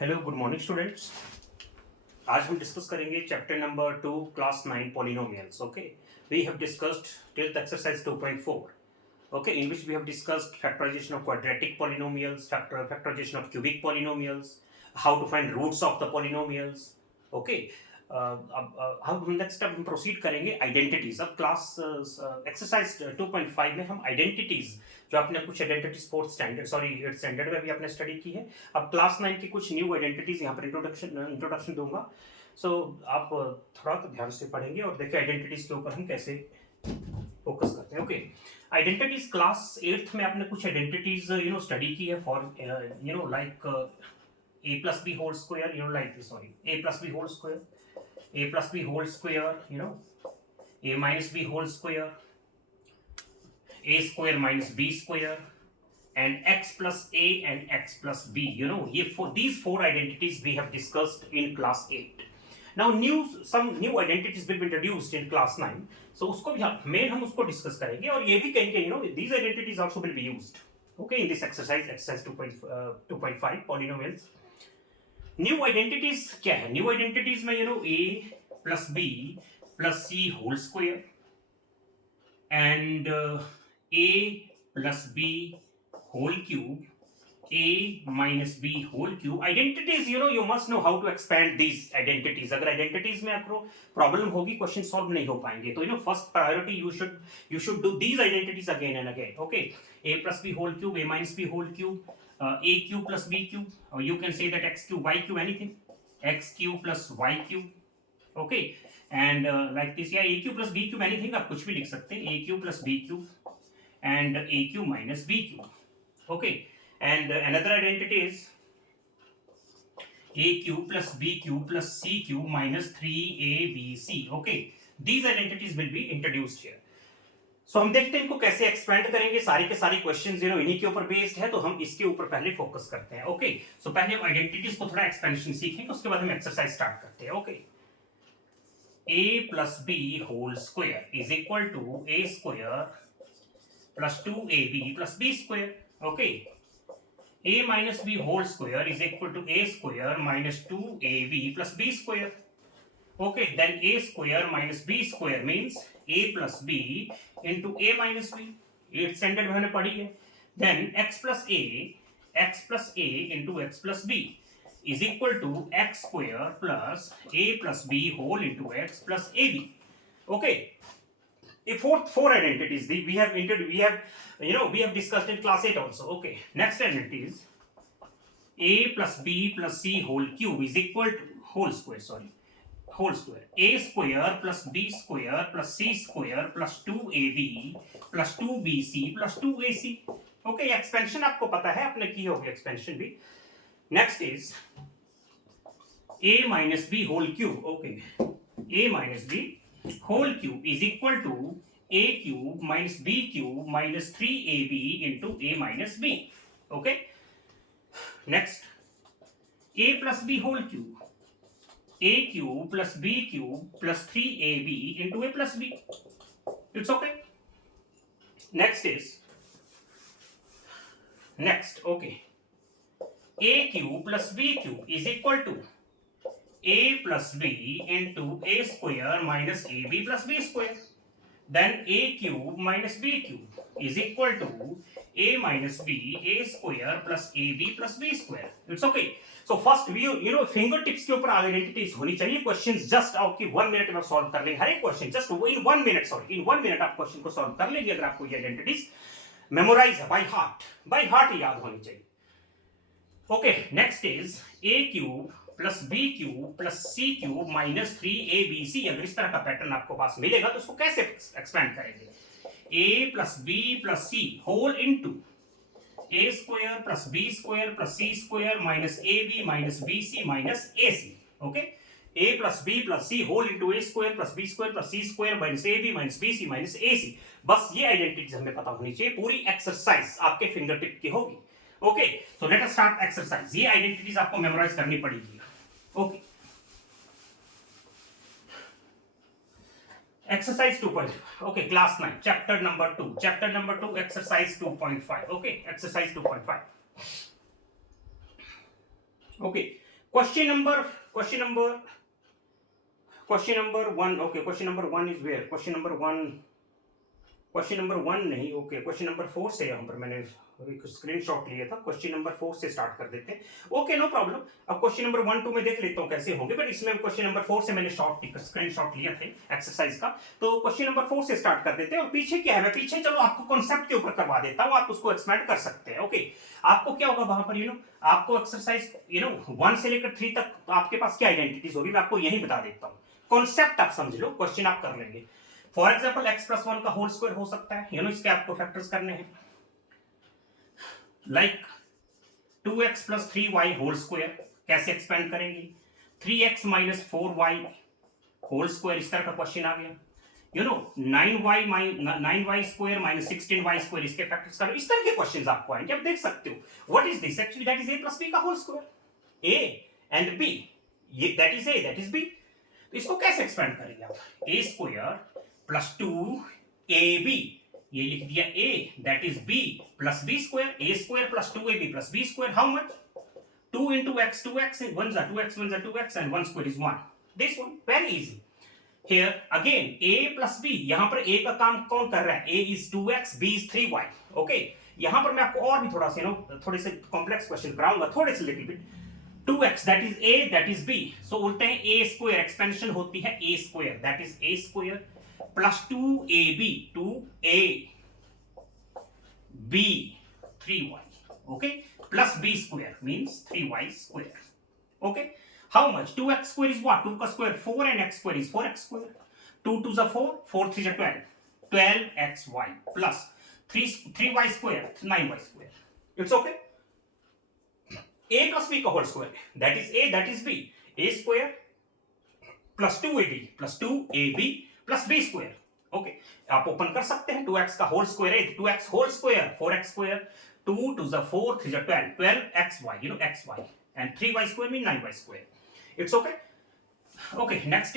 Hello good morning students. आज हम discuss करेंगे chapter number 2 class 9 polynomials. Okay, we have discussed till exercise 2.4, okay, in which we have discussed factorization of quadratic polynomials, factorization of cubic polynomials, how to find roots of the polynomials. Okay, अब हम next अब हम proceed करेंगे identities. अब class exercise 2.5 में हम identities, जो आपने कुछ identities fourth standard sorry eight standard में भी आपने स्टडी की है, अब क्लास 9 की कुछ न्यू आइडेंटिटीज यहाँ पर इंट्रोडक्शन दूंगा। सो आप थोड़ा तो ध्यान से पढ़ेंगे और देखिए आइडेंटिटीज के ऊपर हम कैसे फोकस करते हैं। ओके, आइडेंटिटीज क्लास 8th में आपने कुछ आइडेंटिटीज स्टडी की है for like a plus b whole square, like this, sorry, a plus b whole square, a plus b whole square, a minus b whole square, a square minus b square, and x plus a and x plus b. These four identities we have discussed in class 8. Now some new identities will be introduced in class 9. So उसको भी हम उसको discuss करेंगे और ये भी कहेंगे these identities also will be used, okay, in this exercise 2.5 polynomials. New identities क्या है? न्यू आइडेंटिटीज में a plus b plus c whole square and a plus b whole cube, a minus b whole cube. Identities you must know how to expand these identities. अगर identities में आपको problem होगी, question solve नहीं हो पाएंगे, तो first priority you should do these identities again and again. Okay, a plus b whole cube, a minus b whole cube, a cube plus b cube, or you can say that x cube y cube, anything, x cube plus y cube, okay, and like this, yeah, a cube plus b cube, anything, आप कुछ भी लिख सकते हैं, a cube plus b cube and a cube minus b cube, okay, and another identity is a cube plus b cube plus c cube minus 3abc, okay, these identities will be introduced here. सो हम देखते हैं इनको कैसे expand करेंगे। सारे के सारे questions इन्हीं के ऊपर बेस्ड है, तो हम इसके ऊपर पहले फोकस करते हैं। ओके, सो पहले हम आइडेंटिटीज को थोड़ा एक्सपेंशन सीखेंगे, उसके बाद हम एक्सरसाइज स्टार्ट करते हैं। Okay, a plus b whole square is equal to a square plus 2ab plus b square. Okay, a minus b whole square is equal to a square minus 2ab plus b square. Okay, then a square minus b square means a plus b into a minus b. 8th standard में हमने पढ़ी है। Then x plus a into x plus b is equal to x square plus a plus b whole into x plus ab. Okay, a four identities we have discussed in class 8 also. Okay, next identity is a plus b plus c whole cube is equal to whole square, a square plus b square plus c square plus 2ab plus 2bc plus 2ac. Okay, expansion आपको पता है, आपने की होगी expansion भी। Next is a minus b whole cube. Okay, a minus b whole cube is equal to a cube minus b cube minus 3ab into a minus b। Okay, next a plus b whole cube, a cube plus b cube plus 3ab into a plus b. It's okay. Okay, a cube plus b cube is equal to a plus b into a square minus ab plus b square. Then a cube minus b cube is equal to a minus b a square plus ab plus b square. It's okay. So first finger tips के ऊपर identities होनी चाहिए। Questions just आपकी 1 minute में solve कर लेंगे, हर एक question just in 1 minute आप क्वेश्चन को सॉल्व कर लेंगे अगर आपको ये आइडेंटिटीज मेमोराइज है, बाय हार्ट याद होनी चाहिए। Okay, next is a cube plus b cube plus c cube minus 3abc। अगर इस तरह का पैटर्न आपको पास मिलेगा तो उसको कैसे एक्सपेंड करेंगे? a plus b plus c whole into a square plus b square plus c square minus ab minus bc minus ac. Okay, a plus b plus c whole into a square plus b square plus c square minus ab minus bc minus ac. बस ये identities हमें पता होनी चाहिए। पूरी exercise आपके finger tip की होगी। Okay, so let us start exercise. ये आइडेंटिटीज आपको मेमोराइज करनी पड़ेगी। Okay, exercise 2.5. Okay, class 9 chapter number 2 exercise 2.5. okay, exercise 2.5. okay, question number 1. Okay, question number 1 is where? Question number 1 नहीं, ओके, क्वेश्चन नंबर 4 से यहाँ पर मैंने एक स्क्रीनशॉट लिया था. क्वेश्चन नंबर 4 से स्टार्ट कर देते हैं. Okay, no problem. अब क्वेश्चन नंबर 1 2 में देख लेता हूँ कैसे होंगे, बट इसमें क्वेश्चन नंबर 4 से मैंने स्क्रीनशॉट लिया थे एक्सरसाइज का. तो क्वेश्चन नंबर 4 से स्टार्ट कर देते हैं. और पीछे क्या है, मैं पीछे चलो आपको कॉन्सेप्ट के ऊपर करवा देता हूँ, आप उसको एक्सपेंड कर सकते हैं. ओके, आपको क्या होगा वहां पर, आपको एक्सरसाइज 1 से लेकर 3 तक आपके पास क्या आइडेंटिटीज होगी, मैं आपको यही बता देता हूँ. कॉन्सेप्ट आप समझ लो, क्वेश्चन आप कर लेंगे. फॉर एग्जाम्पल x+1 का होल स्क्वायर हो सकता है, इसके आपको फैक्टर्स करने हैं. Like 2x + 3y whole square कैसे एक्सपेंड करेंगे? 3x - 4y होल स्क्वायर, इस तरह का क्वेश्चन आ गया. 9y² - 16y², इसके फैक्टर्स करो. इस तरह के क्वेश्चंस आपको आएंगे, आप देख सकते हो. What is this? Actually that is a + b का whole square. a and b, ये that is a, that is b. तो इसको कैसे एक्सपेंड करेंगे आप? a² + 2ab, ये लिख दिया a, that is b + b². a² + 2ab + b², how much? 2 into x, 2x, 1 is 2x, 1 is 2x, and 1 square is 1. This one, very easy. Here again, a plus b, यहां पर a का काम कौन कर रहा है? a is 2x, b is 3y. Okay, यहां पर मैं आपको और भी थोड़ा सा थोड़े से कॉम्प्लेक्स क्वेश्चन कराऊंगा, थोड़े से little bit. 2x, that is a, that is b. So बोलते हैं a², एक्सपेंशन होती है a², that is a² plus 2ab, 2a b 3y. Okay, plus b² means 3y². Okay, how much? 2x² is what? 2 का square 4 and x² is 4x². 2 2s are 4, 4 3s are 12, 12xy plus 3y², 9y². It's okay. a plus b का whole square, that is a, that is b. a² plus 2ab plus 2ab plus b². Okay, आप open कर सकते हैं. 2x का whole square है, 2x whole square, 4x², 2 2s are 4, 3s are 12, 12xy, xy, and 3y² mean 9y². It's okay. Okay, next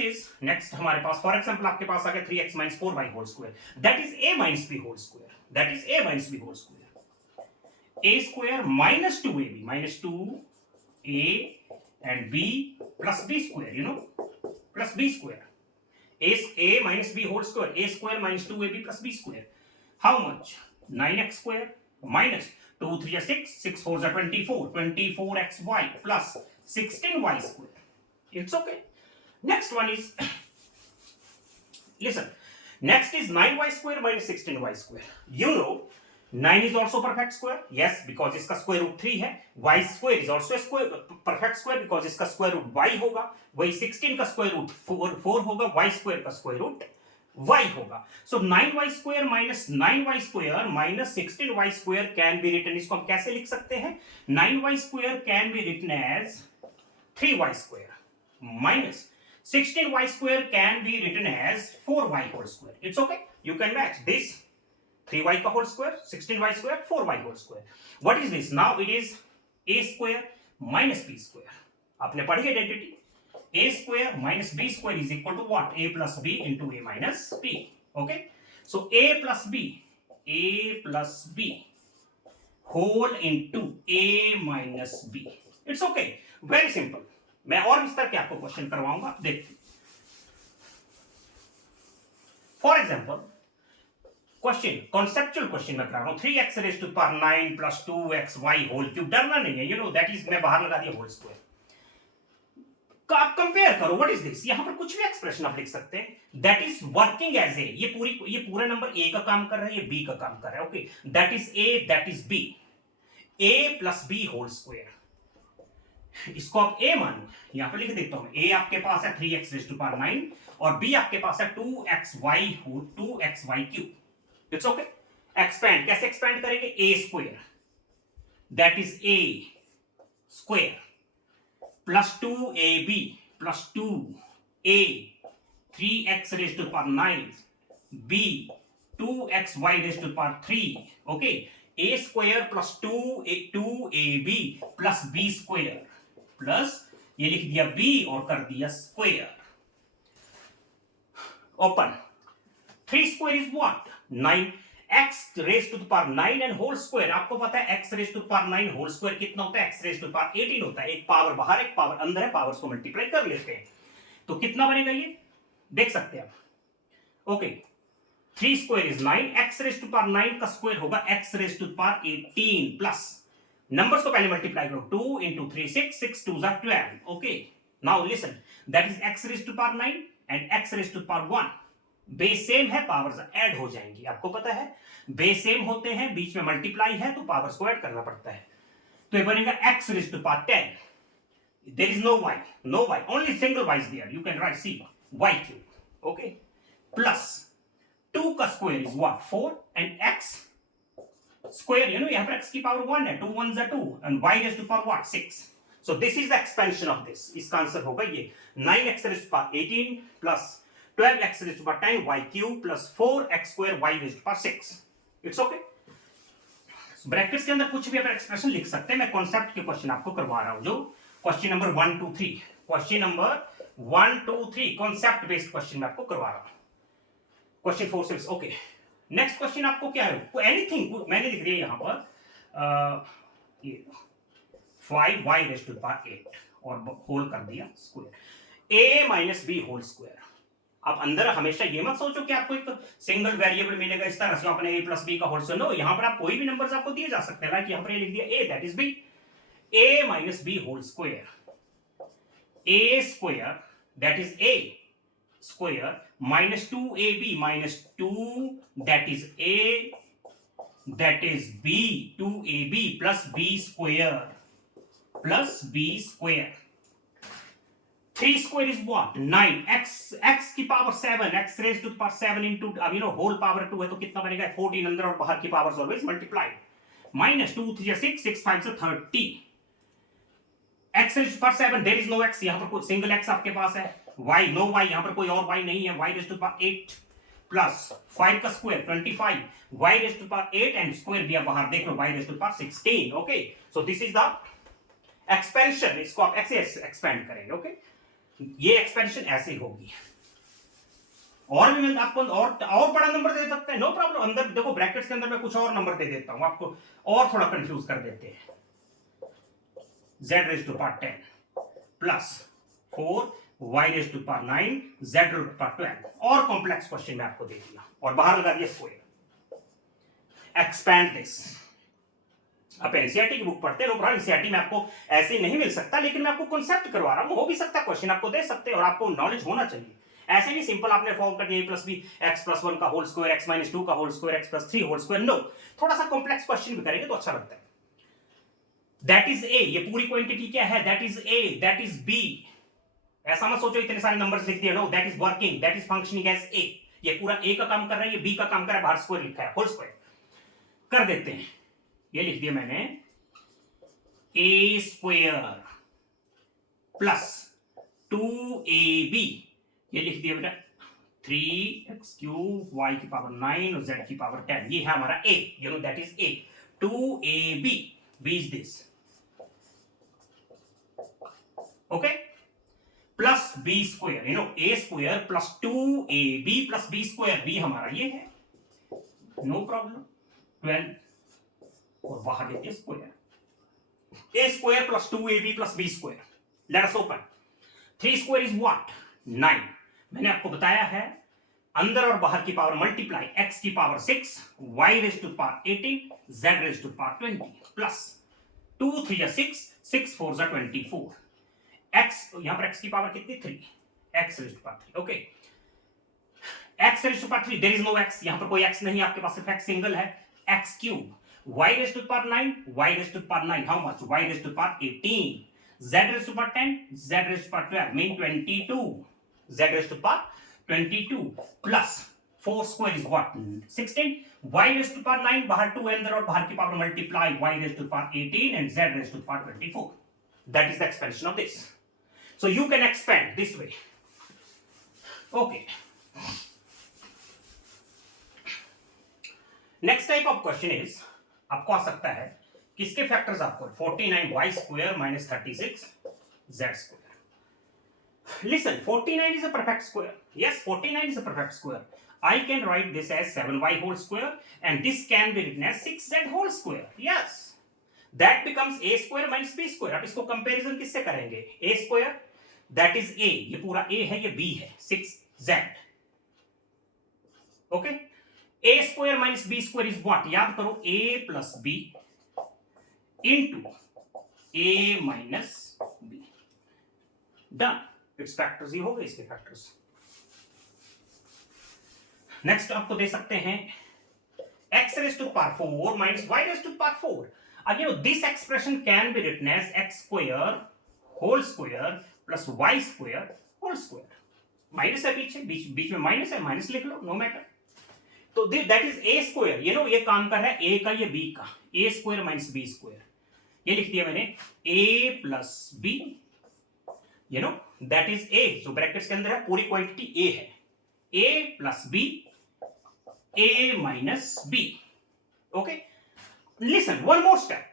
हमारे पास for example आपके पास आ गया 3x - 4y whole square, that is a - b whole square, that is a - b whole square. a² - 2ab, -2a and b plus b², plus b². a minus b whole square, a² - 2ab plus b². How much? 9x² minus 2 3 are 6, 6 4s are 24, 24xy plus 16y². It's okay. Next one is listen. Next is 9y² - 16y². 9 is also perfect square. Yes, because इसका square root 3 है. y² is also a square perfect square because इसका square root y होगा. वही 16 का square root 4 होगा. y² का square root y होगा. So 9y² minus 9y² minus 16y² can be written. इसको हम कैसे लिख सकते हैं? 9y² can be written as 3y² minus 16y² can be written as 4y whole square. It's okay. You can match this. 3y का whole square, 16y², 4y whole square. What is this? Now it is a² minus b². आपने पढ़ी identity. a² minus b² is equal to what? a plus b into a minus b. Okay? So a plus b whole into a minus b. It's okay. Very simple. मैं और विस्तार के आपको question करवाऊंगा, देखिए. For example question, conceptual question मैं करा रहा हूं. 3x⁻9 plus 2xy whole cube. डरना नहीं है, दैट इज मैं बाहर लगा दिया होल स्क्वायर. आप कंपेयर करो. What is this? यहां पर कुछ भी एक्सप्रेशन आप लिख सकते हैं. That is working as a. ये पूरा नंबर ए का काम कर रहा है, ये बी का काम कर रहा है. Okay, that is a, that is b. a plus b whole square, इसको आप a मानो. यहां पर लिख देता हूं. a आपके पास है 3x⁻9 और b आपके पास है 2xy cube. It's okay. Expand कैसे एक्सपेंड करेंगे? a², that is a² plus 2ab plus 2a 3x⁻9 b 2xy⁻3. okay, a² plus 2ab plus b² plus ये लिख दिया b और कर दिया square. Open. 3² is what? 9. x raise to the power 9 and whole square, आपको पता है x raise to the power 9 whole square कितना होता है, x raise to the power 18 होता है। एक पावर बाहर एक पावर अंदर है, पावर्स को मल्टीप्लाई कर लेते हैं तो कितना बनेगा ये देख सकते हैं आप। Okay 3 square is 9, x raise to the power 9 का स्क्वायर होगा x raise to the power 18 plus numbers को पहले मल्टीप्लाई करो 2 into 3 6 6 2 are 12। Okay now listen, that is x raise to the power 9 and x raise to the power 1, base same है powers add हो जाएंगी। आपको पता है बेस सेम होते हैं, बीच में मल्टीप्लाई है तो पावर्स को ऐड करना पड़ता है। तो ये बनेगा x raise to power 10, there is no y, only single y is there, you can write c y cube, okay, plus 2 का square is what 4 and x square यहां पर x की पावर 1 है, 2 1s are 2 and y raise to power what 6। so this is the expansion of this, इसका answer होगा ये 9x raise to power 18 plus 12x raised to power 10 y cube plus 4x square y raised to power 6। It's okay. Brackets के अंदर कुछ भी अगर expression लिख सकते हैं, मैं कॉन्सेप्ट के क्वेश्चन आपको करवा रहा हूं, जो question number 1 2 3, question number 1 2 3 concept based question मैं आपको करवा रहा हूं। Question 4 6 okay. नेक्स्ट क्वेश्चन आपको क्या है, एनीथिंग मैंने लिख दिया यहां पर ये 5y raised to power 8 और होल कर दिया square a minus b whole square. आप अंदर हमेशा ये मत सोचो कि आपको एक सिंगल वेरिएबल मिलेगा इस तरह से आपने a प्लस बी का होल स्क्वायर, नो, यहां पर आप कोई भी नंबर्स आपको दिए जा सकते हैं, लाइक यहां पर ये लिख दिया a that is b, a minus b whole square, a square that is a square minus 2ab minus 2 that is a that is b 2ab plus b square plus b square. 3 square is what 9, x की power 7, x raised to the power 7 into अब whole power 2 है तो कितना बनेगा 14, अंदर और बाहर की पावर्स ऑलवेज मल्टीप्लाई, माइनस 2 3 6 6 5 से 30, x raised to the power 7, there is no x, यहां पर कोई सिंगल x आपके पास है, y नो y, यहां पर कोई और y नहीं है, y raised to the power 8 plus 5 का square 25, y raised to the power 8 and square भी आप बाहर देख लो y raised to the power 16। Okay so this is the expansion, इसको आप ऐसे एक्सपेंड करेंगे। ओके ये एक्सपेंशन ऐसे होगी, और भी मैं आपको और बड़ा नंबर दे सकते हैं, नो प्रॉब्लम। अंदर देखो ब्रैकेट्स के अंदर मैं कुछ और नंबर दे देता हूं आपको, और थोड़ा कंफ्यूज कर देते हैं, z raise to power 10 plus 4 y raise to power 9 z raise to power 12, और कॉम्प्लेक्स क्वेश्चन मैं आपको दे दिया और बाहर लगा दिया स्क्वायर। एक्सपैंड दिस, आप एनसीईआरटी की बुक पढ़ते हो, एनसीईआरटी में आपको ऐसे नहीं मिल सकता, लेकिन मैं आपको कॉन्सेप्ट करवा रहा हूं, हो भी सकता क्वेश्चन आपको दे सकते हैं और आपको नॉलेज होना चाहिए। ऐसे नहीं सिंपल आपने फॉर्म कर दिया a plus b x plus 1 का होल स्क्वायर एक्स माइनस 2 का whole square x plus 3 whole square, no, थोड़ा सा कॉम्प्लेक्स क्वेश्चन भी करेंगे तो अच्छा लगता है। दैट इज a, ये पूरी क्वांटिटी क्या है, that is a, that is b, ऐसा मत सोचो इतने सारे नंबर्स लिख दिए, no, that is working, that is functioning as a, ये पूरा a का काम कर रहा है, ये b का काम कर रहा है, बाहर स्क्वायर लिखा है, होल स्क्वायर कर देते हैं। ये लिख दिया मैंने a स्क्वायर प्लस 2ab, ये लिख दिया बेटा 3x क्यूब y की पावर 9 और z की पावर 10, ये है हमारा a, that is a, 2ab, b is this, okay, plus b square, a square plus 2ab plus b square, b हमारा ये है, नो प्रॉब्लम, 12 और बाहर लिखिए square, a square plus 2ab plus b square, let us open, 3 square is what 9, मैंने आपको बताया है अंदर और बाहर की पावर मल्टीप्लाई, x की power 6 y raise to power 18 z raise to power 20 plus 2 3 6 6 4 24, x यहां पर x की पावर कितनी 3, x raise to power 3, okay, x raise to power 3, there is no x, यहां पर कोई x नहीं, आपके पास सिर्फ x सिंगल है, x cube y raised to the power 9, y raised to the power 9, how much, y raised to the power 18, z raised to the power 10, z raised to the power 12, mean 22, z raised to the power 22 plus 4 square is what 16, y raised to the power 9, बाहर 2 अंदर और बाहर की power multiply, y raised to the power 18 and z raised to the power 24, that is the expansion of this, so you can expand this way। okay, next type of question is, आपको आ सकता है किसके factors आपको 49 y square minus 36 z square. Listen, 49 is a perfect square, yes 49 is a perfect square. I can write this as 7y whole square and this can be written as 6z whole square. Yes, that becomes a square minus b square. अब इसको comparison किससे करेंगे? a square that is a, ये पूरा a है, ये b है, 6z. Okay, a square minus b square is what? याद करो, a plus b into a minus b. Done. Its factors ही हो गए इसके factors. नेक्स्ट आपको दे सकते हैं x raised to the power 4 minus y raised to the power 4. Again, this expression can be written as x square whole square plus y square whole square. Minus है पीछे, बीच में minus है, minus लिख लो, no matter. तो that is a square. ये काम कर रहा है a का, ये b का, a square minus b square. ये लिख दिया मैंने a plus b, that is a. जो ब्रैकेट्स के अंदर है पूरी क्वांटिटी a है, a plus b, a minus b. Okay, listen, one more step.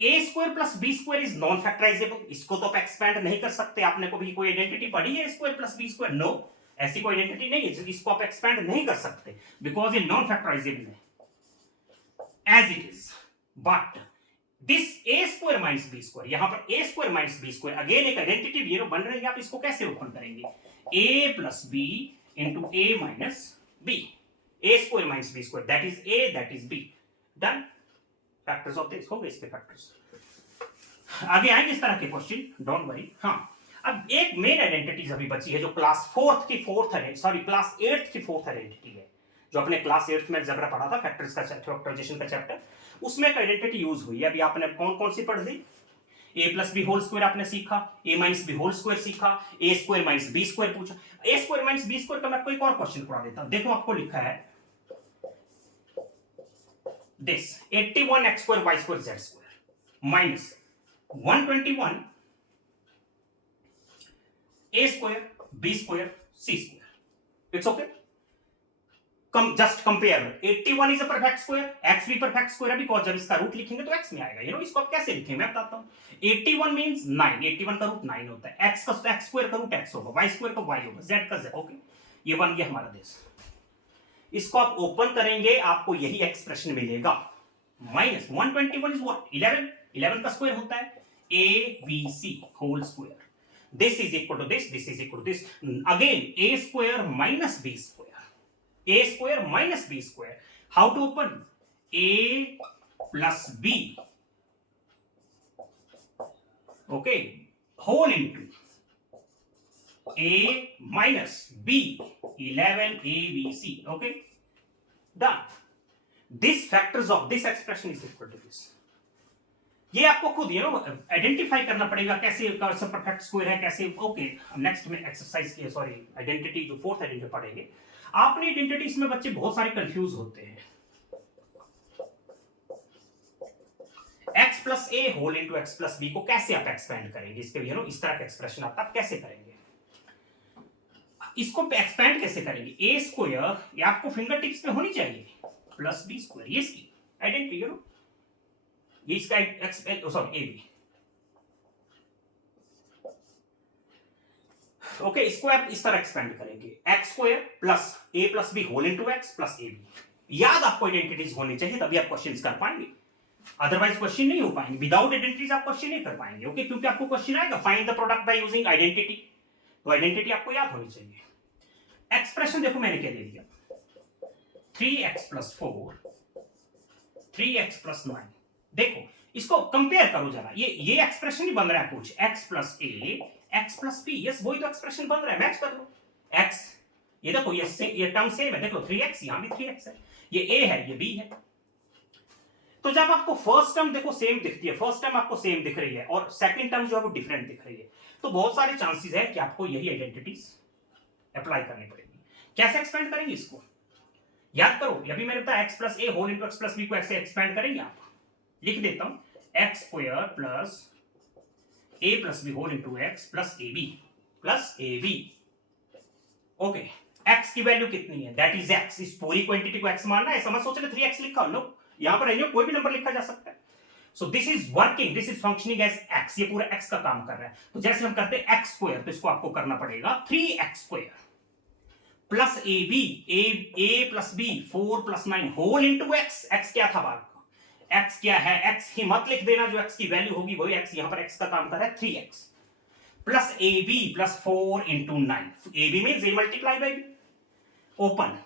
a square plus b square is non factorisable. इसको तो आप एक्सपेंड नहीं कर सकते. आपने को भी कोई आइडेंटिटी पढ़ी है a square plus b square? No, ऐसी कोई आइडेंटिटी नहीं है. इसको आप एक्सपेंड नहीं कर सकते बिकॉज ये नॉन फैक्टराइजेबल है as it is. But this a square minus b square, यहां पर a square minus b square again एक आइडेंटिटी बन रही है. आप इसको कैसे ओपन करेंगे? a plus b into a minus b, a square minus b square, that is a, that is b. Done. Factors of this हो गए इसके factors. आगे आएंगे इस तरह के क्वेश्चन, डोंट वरी. हाँ, अब एक मेन आइडेंटिटीज अभी बची है जो क्लास 8th की फोर्थ आइडेंटिटी है, जो अपने क्लास 8th में अलजेब्रा पढ़ा था, फैक्टर्स का फैक्टराइजेशन का चैप्टर, उसमें एक आइडेंटिटी यूज हुई है. अभी आपने कौन कौन सी पढ़ दी? a plus b whole square आपने सीखा, a minus b whole square सीखा, a square minus b square पूछा. a square minus b square का मैं आपको एक और क्वेश्चन पढ़ा देता हूं. देखो आपको लिखा है this 81 x square y square z square minus 121 a square b square c square. It's okay. Just compare. 81 is a perfect square, x भी परफेक्ट स्क्वायर है बिकॉज़ जब इसका रूट लिखेंगे तो x में आएगा. इसको आप कैसे लिखेंगे मैं बताता हूं. 81 मींस 9, 81 का रूट 9 होता है. x का x स्क्वायर का रूट x होगा, y स्क्वायर का y होगा, z का z. ओके, ये बन गया हमारा देश. इसको आप ओपन करेंगे, आपको यही एक्सप्रेशन मिलेगा. Minus 121 is what? 11. 11 का स्क्वायर होता है abc whole square. This is equal to this, this is equal to this. Again a square minus b square, a square minus b square. How to open? a plus b, okay, whole into a minus b, 11 abc. Okay, done. This factors of this expression is equal to this. ये आपको खुद identify करना पड़ेगा कैसे perfect square है, कैसे. Okay, next में exercise की आइडेंटिटी जो फोर्थ आइडेंटिटी पढ़ेंगे. आपने आइडेंटिटीज में बच्चे बहुत सारे कंफ्यूज होते हैं. x plus a whole into x plus b को कैसे आप एक्सपेंड करेंगे? इसके लिए इस तरह का एक्सप्रेशन आता है, आप कैसे करेंगे? इसको एक्सपेंड कैसे करेंगे? ए स्क्वायर ये आपको फिंगर टिप्स पे होनी चाहिए, प्लस बी स्क्वायर, ये इसकी आइडेंटिटी. ये इसका सॉरी ए बी. ओके, इसको आप इस तरह एक्सपेंड करेंगे, x square plus a plus b whole into x plus A b. याद आपको आइडेंटिटीज होनी चाहिए, तभी आप क्वेश्चंस कर पाएंगे. अदरवाइज क्वेश्चन नहीं हो पाएंगे. विदाउट आइडेंटिटीज आप क्वेश्चन नहीं कर पाएंगे. ओके, क्योंकि आपको क्वेश्चन आएगा find the product by using identity. तो आइडेंटिटी आपको याद होनी चाहिए. एक्सप्रेशन देखो मैंने क्या दे दिया, 3x प्लस 4, 3x प्लस 9. देखो इसको कंपेयर करो जरा. ये एक्सप्रेशन ही बन रहा है कुछ, x प्लस ए, x प्लस p. यस, वही तो एक्सप्रेशन बन रहा है. मैच कर लो. x, ये देखो ये टर्म सेम है. देखो 3x, यहां भी 3x है. ये a है, ये b है. तो जब आपको फर्स्ट टर्म देखो सेम दिखती है, फर्स्ट टर्म आपको सेम दिख रही है और सेकंड टर्म जो है वो डिफरेंट दिख रही है, तो बहुत सारे चांसेस है कि आपको यही आइडेंटिटीज अप्लाई करनी पड़ेगी. कैसे एक्सपेंड करेंगे इसको? याद करो, अभी मैंने बताया x plus a whole into x plus b को ऐसे एक्सपेंड करेंगे. आप लिख देता हूं, x square plus a plus b whole into x plus A b. Okay, x की वैल्यू कितनी है? That is x. इस पूरी क्वांटिटी को एक्स मानना है. समझ सोच रहे 3x लिखा लो, यहां पर एनी कोई भी नंबर लिखा जा सकता है. So this is working, this is functioning as x. ये पूरा एक्स का काम कर रहा है. तो जैसे हम करते हैं एक्स स्क्वायर, तो इसको आपको करना पड़ेगा 3x square plus A b, a plus b 4 plus 9 whole into x. X क्या था बात, एक्स क्या है, एक्स ही मत लिख देना, जो एक्स की वैल्यू होगी वही एक्स, यहां पर एक्स का काम कर रहा है 3x plus A B plus 4 into 9, A B means A multiply by B, open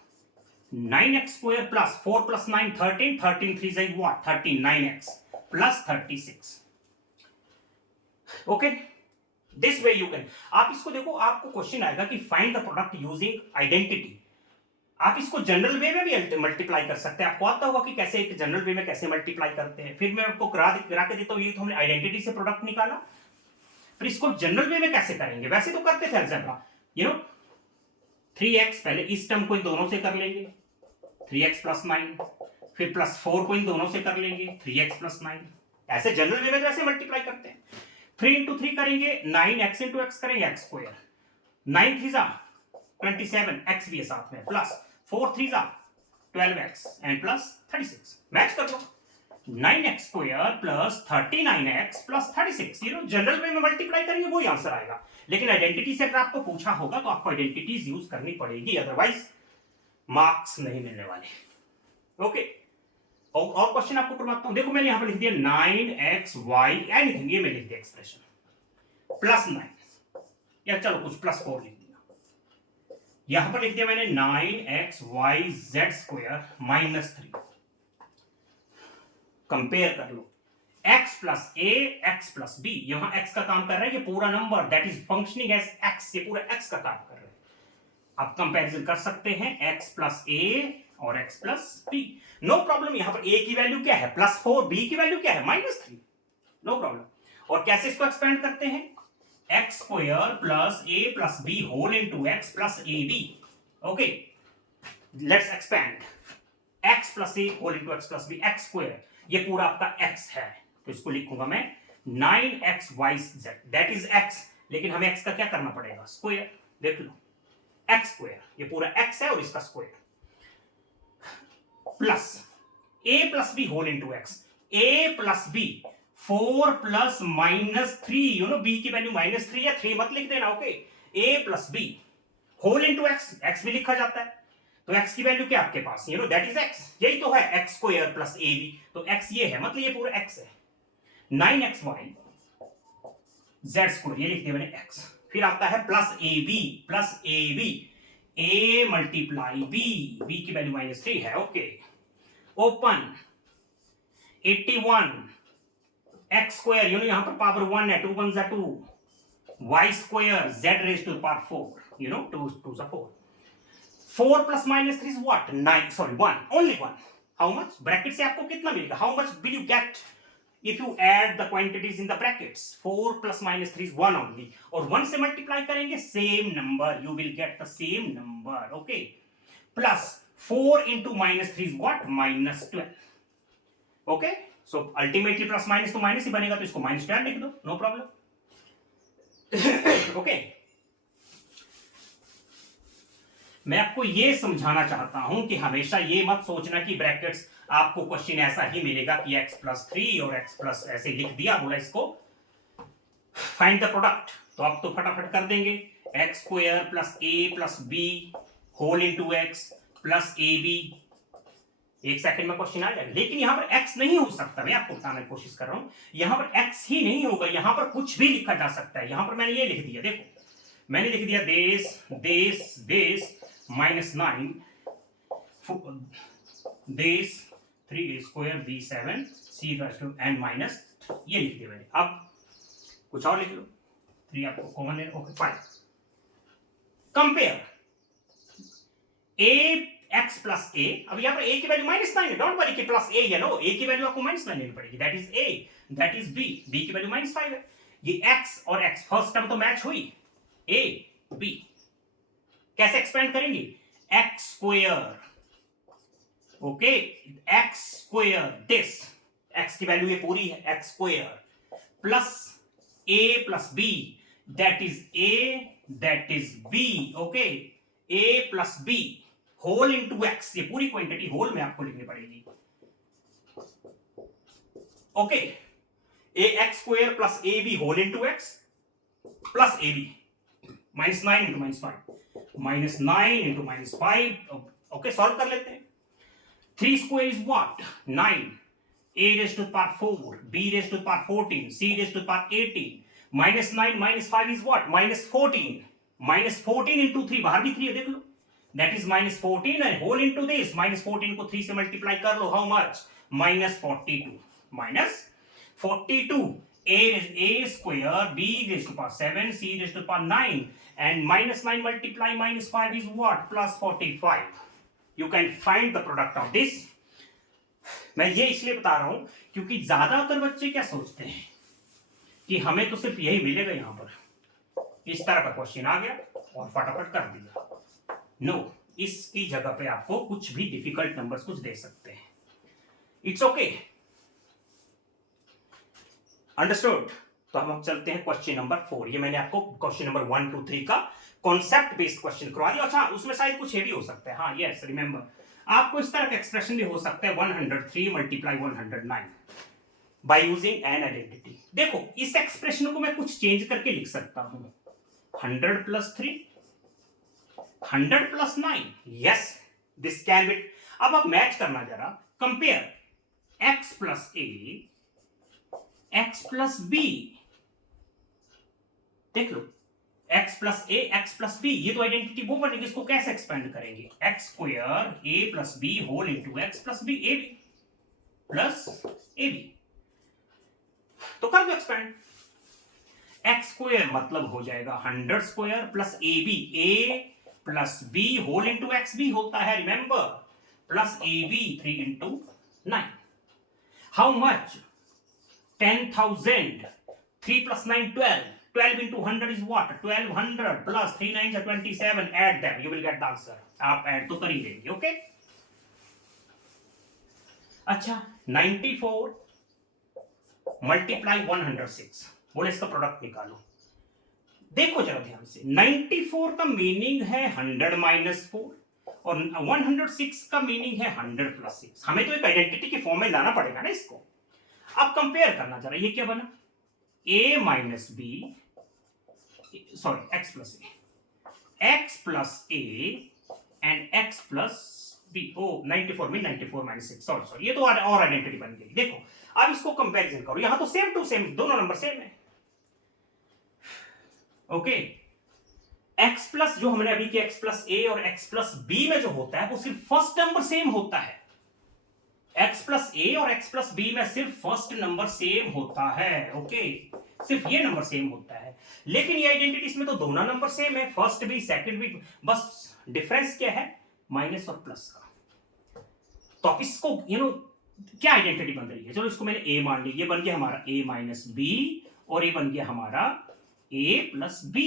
9x square plus 4 plus 9 13, 13 3 is what 39x plus 36। Okay, this way you can, आप इसको देखो, आपको क्वेश्चन आएगा कि find the product using identity. आप इसको general वे में भी मल्टीप्लाई कर सकते हैं, आपको आता होगा कि कैसे एक जनरल वे में कैसे मल्टीप्लाई करते हैं। फिर मैं आपको करा के देता हूं, ये तो हमने आइडेंटिटी से प्रोडक्ट निकाला, फिर इसको जनरल वे में कैसे करेंगे, वैसे तो करते थे अलजेब्रा, यू नो 3x पहले इस टर्म को इन दोनों से कर लेंगे 3x प्लस 9, फिर प्लस 4 को इन दोनों से कर लेंगे 3x प्लस 9, ऐसे जनरल वे में जैसे मल्टीप्लाई करते हैं। 3 इंटू 3 करेंगे 9x इंटू x करेंगे x स्क्वायर, 9 3 27 x भी है साथ में, plus 4 3 12x and plus 36, match कर लो 9x square plus 39x plus 36, ये जनरल वे में मल्टीप्लाई करेंगे वही आंसर आएगा। लेकिन आइडेंटिटी से अगर आपको पूछा होगा तो आपको आइडेंटिटीज यूज करनी पड़ेगी, अदरवाइज मार्क्स नहीं मिलने वाले। ओके, और क्वेश्चन आपको करवाता हूं, देखो मैंने यहां पर लिख दिया 9xy एनीथिंग, ये मैं लिख दिया एक्सप्रेशन प्लस 9, या चलो कुछ प्लस 4 लिख दिया, यहां पर लिख दिया मैंने 9xyz स्क्वायर माइनस 3, कंपेयर कर लो x plus a x plus b, यहां x का काम कर रहा है ये पूरा number, that is functioning as x, ये पूरा x का काम कर रहा है। आप कंपैरिजन कर सकते हैं x प्लस a और x plus b, no problem. यहां पर a की वैल्यू क्या है प्लस 4, b की वैल्यू क्या है माइनस 3, नो प्रॉब्लम। और कैसे इसको एक्सपेंड करते हैं, x square plus a plus b whole into x plus ab, okay let's expand x plus a whole into x plus b, x square ये पूरा आपका x है, तो इसको लिखूंगा मैं 9xyz, दैट इज x, लेकिन हमें x का क्या करना पड़ेगा स्क्वायर, देख लो x स्क्वायर, ये पूरा x है और इसका square, plus a plus b whole into x, a plus b 4 plus minus 3, you know b की वैल्यू माइनस 3 या 3 मत लिख देना, okay a plus b whole into x, x भी लिखा जाता है, तो x की वैल्यू क्या आपके पास, you know that is x, यही तो है x square plus a b, तो x ये है, मतलब ये पूरा x है 9xy z स्क्वायर, ये लिख दिया मैंने x, फिर आता है plus a b a multiply b, b की वैल्यू माइनस 3 है, okay open 81 x square, you know यहां पर पावर 1 है, 2 1 जा 2, y square z raise to power 4, you know 2 2 जा 4, 4 plus minus 3 is what 9, sorry 1, only 1, how much, bracket से आपको कितना मिलेगा, how much will you get if you add the quantities in the brackets, 4 plus minus 3 is 1 only, और 1 से multiply करेंगे same number, you will get the same number, okay, plus 4 into minus 3 is what minus 12, okay, so ultimately plus minus तो minus ही बनेगा, तो इसको minus 12 लिख दो, no problem, okay। मैं आपको ये समझाना चाहता हूं कि हमेशा ये मत सोचना कि ब्रैकेट्स आपको क्वेश्चन ऐसा ही मिलेगा कि x प्लस 3 और x प्लस ऐसे लिख दिया, बोला इसको फाइंड द प्रोडक्ट, तो आप तो फटाफट कर देंगे x square plus a plus b whole into x plus ab, एक सेकंड में क्वेश्चन आ जाएगा। लेकिन यहां पर x नहीं हो सकता, मैं आपको बताने की कोशिश कर रहा हूं, यहां पर x ही नहीं होगा, यहां पर कुछ भी लिखा जा सकता है। यहां पर मैंने ये लिख दिया, देखो मैंने लिख दिया this minus 9 this 3a square b7 c equals to n minus, ये लिख दिया मैंने। अब कुछ और लिख लो, 3 आपको कॉमन है, okay 5, compare a x plus a, अब यहां पर a की वैल्यू माइनस 9 है, डोंट वरी कि प्लस a है, नो a की वैल्यू आपको माइनस 9 लेनी पड़ेगी, that is a, that is b, b की वैल्यू माइनस 5 है, ये x और x फर्स्ट टर्म तो मैच हुई, a b कैसे एक्सपेंड करेंगे, x square, okay x square this, x की वैल्यू ये पूरी है x square plus a plus b, that is b, okay a plus b whole into x, ये पूरी क्वांटिटी होल में आपको लिखनी पड़ेगी, okay a x square plus a b whole into x plus a b -9 into -5 into -5. Okay, solve कर लेते हैं. 3 square is what? 9. A raised to the power 4, B raised to the power 14, C raised to the power 18. -9 minus 5 is what? -14. -14 into 3, बाहर भी 3 है, देख लो. That is -14 and whole into this. -14 को 3 से multiply कर लो. How much? -42. -42. A square, B raised to the power 7, C raised to the power 9, and -9 multiply -5 is what? +45. You can find the product of this. मैं ये इसलिए बता रहा हूं क्योंकि ज्यादातर बच्चे क्या सोचते हैं कि हमें तो सिर्फ यही मिलेगा. यहां पर इस तरह का क्वेश्चन आ गया और फटाफट कर दिया. नो, इसकी जगह पे आपको कुछ भी डिफिकल्ट नंबर्स कुछ दे सकते हैं. It's okay, understood. तो हम चलते हैं क्वेश्चन नंबर 4. ये मैंने आपको क्वेश्चन नंबर 1 2 3 का कॉन्सेप्ट बेस्ड क्वेश्चन करवा दिया. अच्छा, उसमें शायद कुछ हेवी हो सकता है. हाँ, यस, रिमेंबर, आपको इस तरह का एक्सप्रेशन भी हो सकता है 103 multiply 109 by using an identity. देखो, इस एक्सप्रेशन को मैं कुछ चेंज करके लिख सकता हूं. 100 plus 3, 100 plus 9. Yes, this can B. अब आप मैच करना जरा. Compare x plus a, x plus b. देख लो, x plus a, x plus b. ये तो आइडेंटिटी वो बनेगी. इसको कैसे एक्सपेंड करेंगे? x square a plus b whole into x plus b ab plus ab. तो कर दो एक्सपेंड. x स्क्वायर मतलब हो जाएगा 100 square plus ab, a plus b whole into x भी होता है, remember, plus ab 3 into 9. How much? 10,000. 3 plus 9, 12. 12 into 100 is what? 1200 plus 3 9s are 27. Add them. You will get the answer. आप add तो कर ही लेंगे. ओके, अच्छा, 94 multiply 106. बोले इसका प्रोडक्ट निकालो. देखो जरा ध्यान से. 94 का मीनिंग है 100 माइनस 4 और 106 का मीनिंग है 100 प्लस 6. हमें तो एक आइडेंटिटी के फॉर्म में लाना पड़ेगा ना इसको. अब कंपेयर करना जरा. ये क्या बना? a minus b, sorry, x plus a, x plus a and x plus b. ओ, 94 में 94 माइनस 6. सॉरी, ये तो और आइडेंटिटी बन गई. देखो, अब इसको कंपैरिजन करो. यहां तो सेम टू सेम दोनों नंबर सेम है. ओके, x प्लस जो हमने अभी किया, x प्लस a और x प्लस b में जो होता है वो सिर्फ फर्स्ट नंबर सेम होता है. x प्लस a और x प्लस b में सिर्फ फर्स्ट नंबर सेम होता है. ओके, सिर्फ ये नंबर सेम होता है. लेकिन ये आइडेंटिटीज में तो दोनों नंबर सेम है, फर्स्ट भी सेकंड भी. बस डिफरेंस क्या है? माइनस और प्लस का. तो आप इसको क्या आइडेंटिटी बन रही है? चलो, इसको मैंने a मान ली. ये बन गया हमारा a माइनस b और ये बन गया हमारा a प्लस b.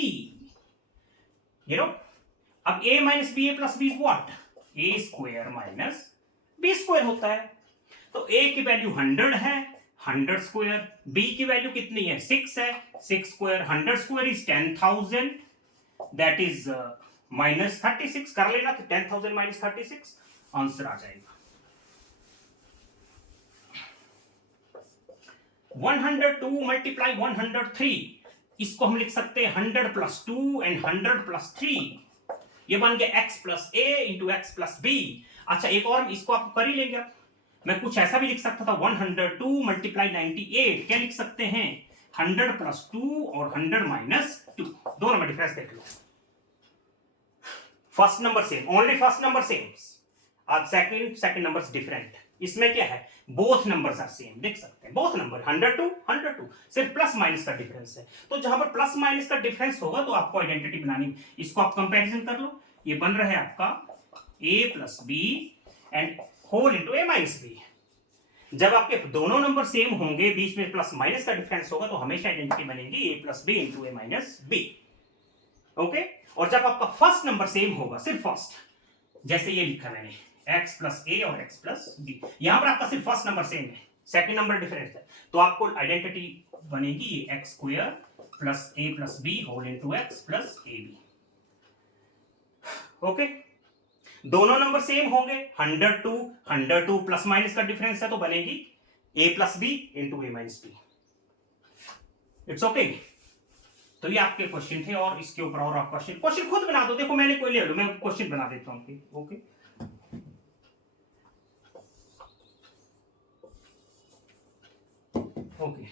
अब a minus b, a plus b is what? a square minus b square होता है. तो a की वैल्यू 100 है, 100 स्क्वायर. b की वैल्यू कितनी है? 6 है, 6 square. 100 square is 10,000, that is minus 36. कर लेना, तो 10,000 माइनस 36 आंसर आ जाएगा. 102 मल्टीप्लाई 103. इसको हम लिख सकते हैं 100 प्लस 2 एंड 100 प्लस 3. ये बन गया x plus a into x plus b. अच्छा, एक और इसको आप कर ही लेंगे. आप मैं कुछ ऐसा भी लिख सकता था 102 मल्टीप्लाई 98. क्या लिख सकते हैं? 100 प्लस 2 और 100 माइनस 2. दो नंबर डिफरेंस देख लो. First number same, only first number same. अब सेकंड नंबर्स डिफरेंट. इसमें क्या है? Both numbers are same. देख सकते हैं बोथ नंबर 102, सिर्फ प्लस माइनस का डिफरेंस है. तो जहां पर प्लस माइनस का डिफरेंस होगा तो आपको आइडेंटिटी बनानी. इसको आप कंपैरिजन कर लो. ये बन रहा है आपका a plus b and whole into a minus b. जब आपके दोनों नंबर सेम होंगे, बीच में प्लस माइनस का डिफरेंस होगा, तो हमेशा आइडेंटिटी बनेगी a plus b into a minus b. Okay, और जब आपका फर्स्ट नंबर सेम होगा, सिर्फ फर्स्ट, जैसे ये लिखा मैंने x प्लस a और x प्लस b, यहां पर आपका सिर्फ फर्स्ट नंबर सेम है, सेकंड नंबर डिफरेंस है, तो आपको आइडेंटिटी बनेगी ये x square plus a plus b whole into x plus ab. Okay, दोनों नंबर सेम होंगे, 102 प्लस माइनस का डिफरेंस है, तो बनेगी a plus b into a minus b. It's okay. तो ये आपके क्वेश्चन थे, और इसके ऊपर और आप क्वेश्चन खुद बना दो। देखो मैंने कोई ले लो, मैं क्वेश्चन बना देता हूँ। ओके ओके,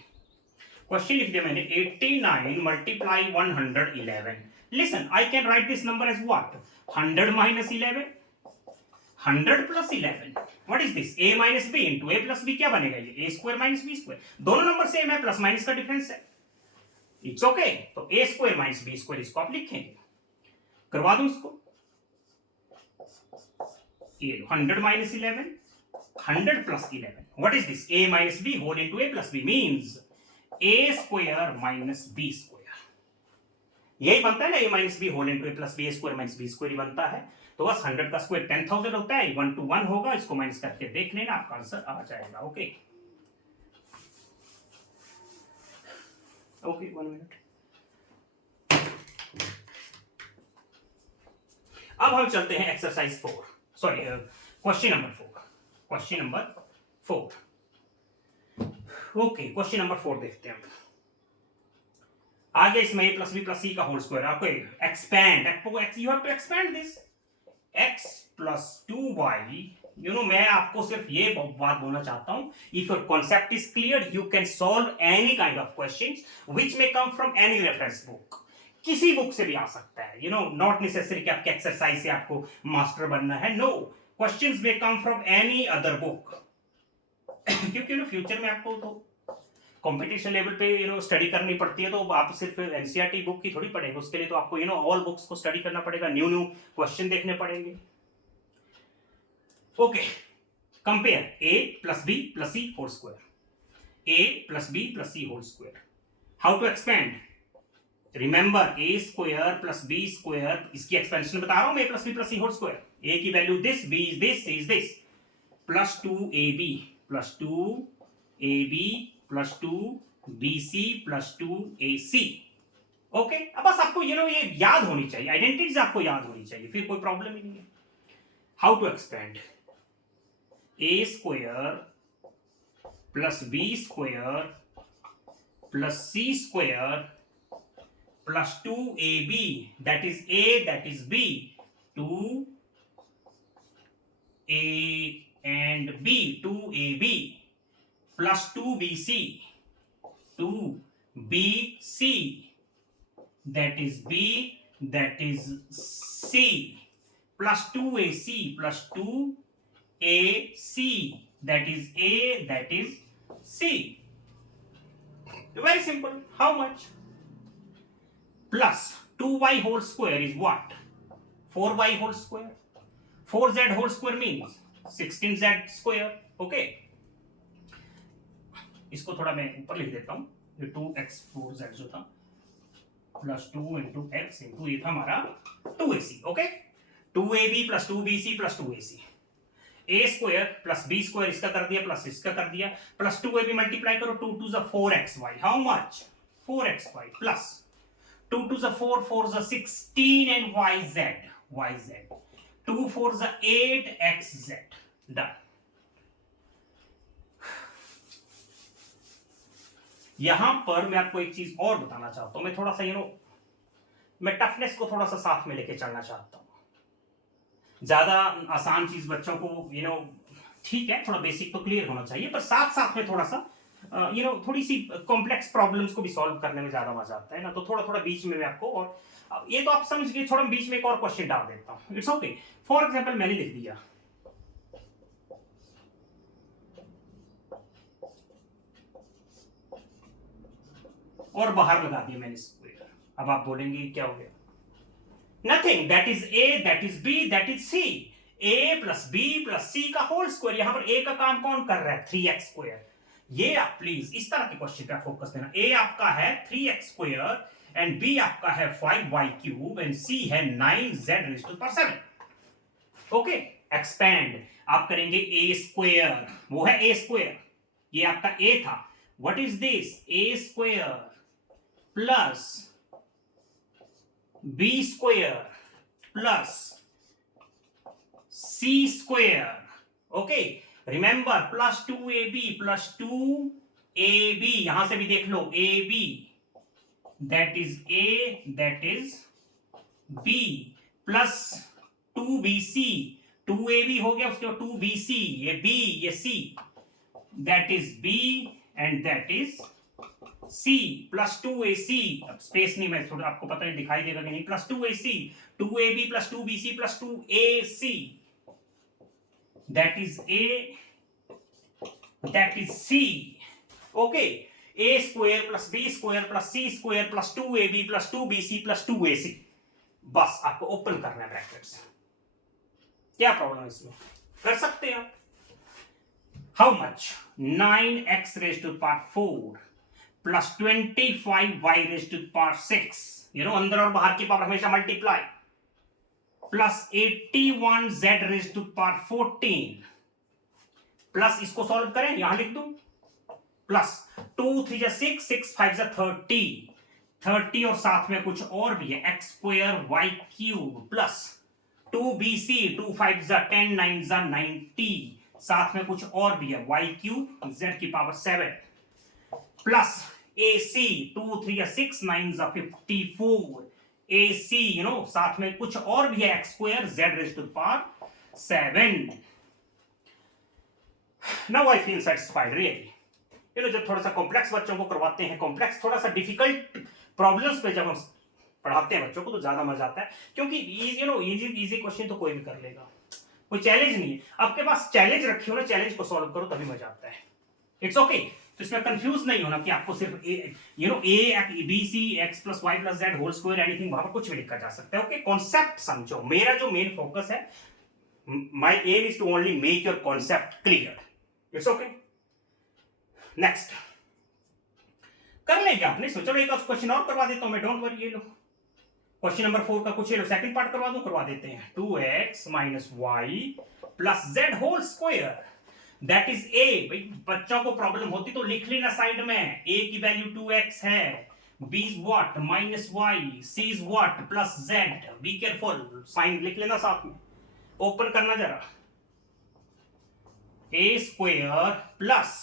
क्वेश्चन लिख दिया मैंने, 89 multiply 111। Listen, I can write this number as what, 100 minus 11, 100 plus 11। What is this, a minus b into a plus b. क्या बनेगा ये, ए स्क्वायर माइनस बी स्क्वायर। दोनों नंबर सेम है, प्लस माइनस का difference है। It's okay. तो a square minus b square इसको आप लिखेंगे, करवा दो इसको। ये 100 minus 11, 100 plus 11। What is this, a minus b whole into a plus b means a square minus b square. यही बनता है ना, a minus b whole into a plus b square minus b square ही बनता है। तो बस 100 का स्क्वायर 10,000 होता है, 1 to 1 होगा, इसको माइनस करके देख लेना, आपका आंसर आ जाएगा। Okay okay, 1 minute. अब हम चलते हैं exercise 4, sorry question number 4। Question number 4, okay, question number 4 देखते हैं। आगे इसमें a plus b plus c का होल स्क्वायर, आपको expand, you have to expand this, x plus 2y। You know, मैं आपको सिर्फ ये बात बोलना चाहता हूं, if your concept is clear you can solve any kind of questions which may come from any reference book. किसी बुक से भी आ सकता है, यू नो, नॉट नेसेसरी कि आपके एक्सरसाइज से आपको मास्टर बनना है। No, questions may come from any other book. क्योंकि नो फ्यूचर में आपको तो कंपटीशन लेवल पे यू नो स्टडी करनी पड़ती है, तो आप सिर्फ एनसीईआरटी बुक की थोड़ी पढ़ेंगे, उसके लिए तो आपको यू नो ऑल बुक्स को स्टडी करना पड़ेगा, न्यू क्वेश्चन देखने पड़ेंगे। Okay, compare a plus b plus c whole square, a plus b plus c whole square. How to expand, remember a square plus b square, इसकी expansion बता रहा हूं मैं, a plus b plus c whole square. a की value this, b is this, c is this, plus 2ab plus 2ab plus 2bc plus 2ac। Okay, अब बस आपको you no ये याद होनी चाहिए, आइडेंटिटीज आपको याद होनी चाहिए, फिर कोई प्रॉब्लम ही नहीं है। How to expand, a square plus b square plus c square plus 2ab, that is a that is b, 2a and b, 2ab plus 2bc, 2bc, that is b, that is c, plus 2ac plus 2ac, that is a, that is c. Very simple. How much? Plus 2y whole square is what? 4y whole square. 4z whole square means 16z square. Okay. इसको थोड़ा मैं ऊपर लिख देता हूं, ये 2x4z जो था प्लस 2 इंटू एक्स इंटू ये था हमारा 2ac। Okay, 2ab plus 2bc plus 2ac, a square plus b square इसका कर दिया प्लस इसका कर दिया, प्लस 2ab मल्टीप्लाई करो, 2 2 ज़ा 4xy, how much, 4xy plus 2 2 ज़ा 4, 4 ज़ा 16 एंड yz, 2 4 ज़ा 8xz। डन। यहां पर मैं आपको एक चीज और बताना चाहता हूं, मैं थोड़ा सा यू नो मैं टफनेस को थोड़ा सा साथ में लेके चलना चाहता हूं। ज्यादा आसान चीज बच्चों को यू नो ठीक है, थोड़ा बेसिक तो क्लियर होना चाहिए, पर साथ साथ में थोड़ा सा यू नो थोड़ी सी कॉम्प्लेक्स प्रॉब्लम्स को भी सॉल्व करने में ज्यादा मजा आता है ना, तो थोड़ा थोड़ा बीच में मैं आपको, और ये तो आप समझ गए, थोड़ा बीच में एक और क्वेश्चन डाल देता हूं। It's okay. फॉर एग्जाम्पल मैंने लिख दिया और बाहर लगा दिया मैंने स्क्वायर। अब आप बोलेंगे क्या हो गया, nothing, that is a, that is b, that is c, a plus b plus c का होल स्क्वायर। यहां पर a का काम कौन कर रहा है, 3x स्क्वायर। ये आप प्लीज इस तरह के क्वेश्चन पे फोकस देना। a आपका है 3x स्क्वायर एंड b आपका है 5y क्यूब एंड c है 9z raise to power 7। Okay, expand आप करेंगे a स्क्वायर, वो है a स्क्वायर, ये आपका a था। What is this, a square plus b square plus c square. Okay, remember plus 2ab plus 2ab, यहां से भी देख लो ab that is A, that is B plus 2BC, 2AB हो गया, उसके बाद 2BC, ये B, ये C, that is B and that is C plus 2AC, अब स्पेस नहीं, मैं थोड़ा आपको पता नहीं दिखाई देगा कि नहीं, plus 2AC, 2AB plus 2BC plus 2AC, that is A, that is C. Okay, A square plus B square plus C square plus 2AB plus 2BC plus 2AC. बस आपको ओपन करना है ब्रैकेट्स। क्या प्रॉब्लम है इसमें, कर सकते हैं आप। How much, 9x raise to power 4 plus 25y raise to power 6, you know अंदर और बाहर की पावर हमेशा multiply, plus 81z raise to power 14 plus इसको सॉल्व करें, यहां लिख दूं, प्लस 2 3 6, 6 5 30 और साथ में कुछ और भी है, x square y cube plus 2bc, 2 5 10 9 90, साथ में कुछ और भी है, y क्यूब z की power 7 plus ac, 2 3 6 9 54, ac you know साथ में कुछ और भी है, x square z raise to the power 7। Now I feel satisfied really. You know, जब थोड़ा सा कॉम्प्लेक्स बच्चों को करवाते हैं, कॉम्प्लेक्स थोड़ा सा डिफिकल्ट प्रॉब्लम्स पे जब हम पढ़ाते हैं बच्चों को तो ज्यादा मजा आता है, क्योंकि यू नो इजी क्वेश्चन तो कोई भी कर लेगा, कोई चैलेंज नहीं है। आपके पास चैलेंज रखी हो ना, चैलेंज को सॉल्व करो तभी मजा आता है। इट्स ओके, तो इसमें कंफ्यूज नहीं होना कि आपको सिर्फ you know a b c x plus y plus z whole square anything, वहां पर कुछ भी लिखा जा सकता है। ओके, कॉन्सेप्ट समझो, मेरा जो मेन फोकस है, my aim is to only make your concept clear. It's okay, next कर लेंगे आपने, सो चलो एक क्वेश्चन और करवा देता हूं मैं, डोंट वरी। ये लो क्वेश्चन नंबर 4 का कुछ, ये लो सेकंड पार्ट करवा दूं, करवा देते हैं। 2x minus y plus z whole square, that is a। भाई बच्चों को प्रॉब्लम होती तो लिख लेना साइड में, a की वैल्यू 2x है, b is what minus y, c is what plus z, be careful, sign लिख लेना साथ में, ओपन करना जरा, a square plus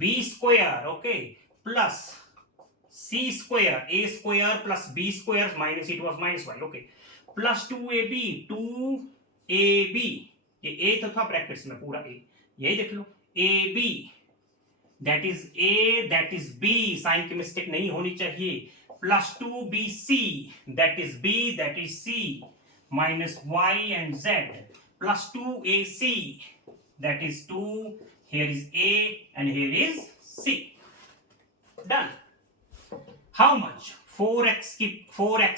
b square, okay, plus c square, a square plus b square minus it was minus y, okay, plus 2ab, 2ab, ये a तो था brackets में पूरा a, यही देख लो, ab that is a that is b, sign की mistake नहीं होनी चाहिए, plus 2bc that is b that is c minus y and z, plus 2ac that is 2, here is a and here is c, done. How much, 4x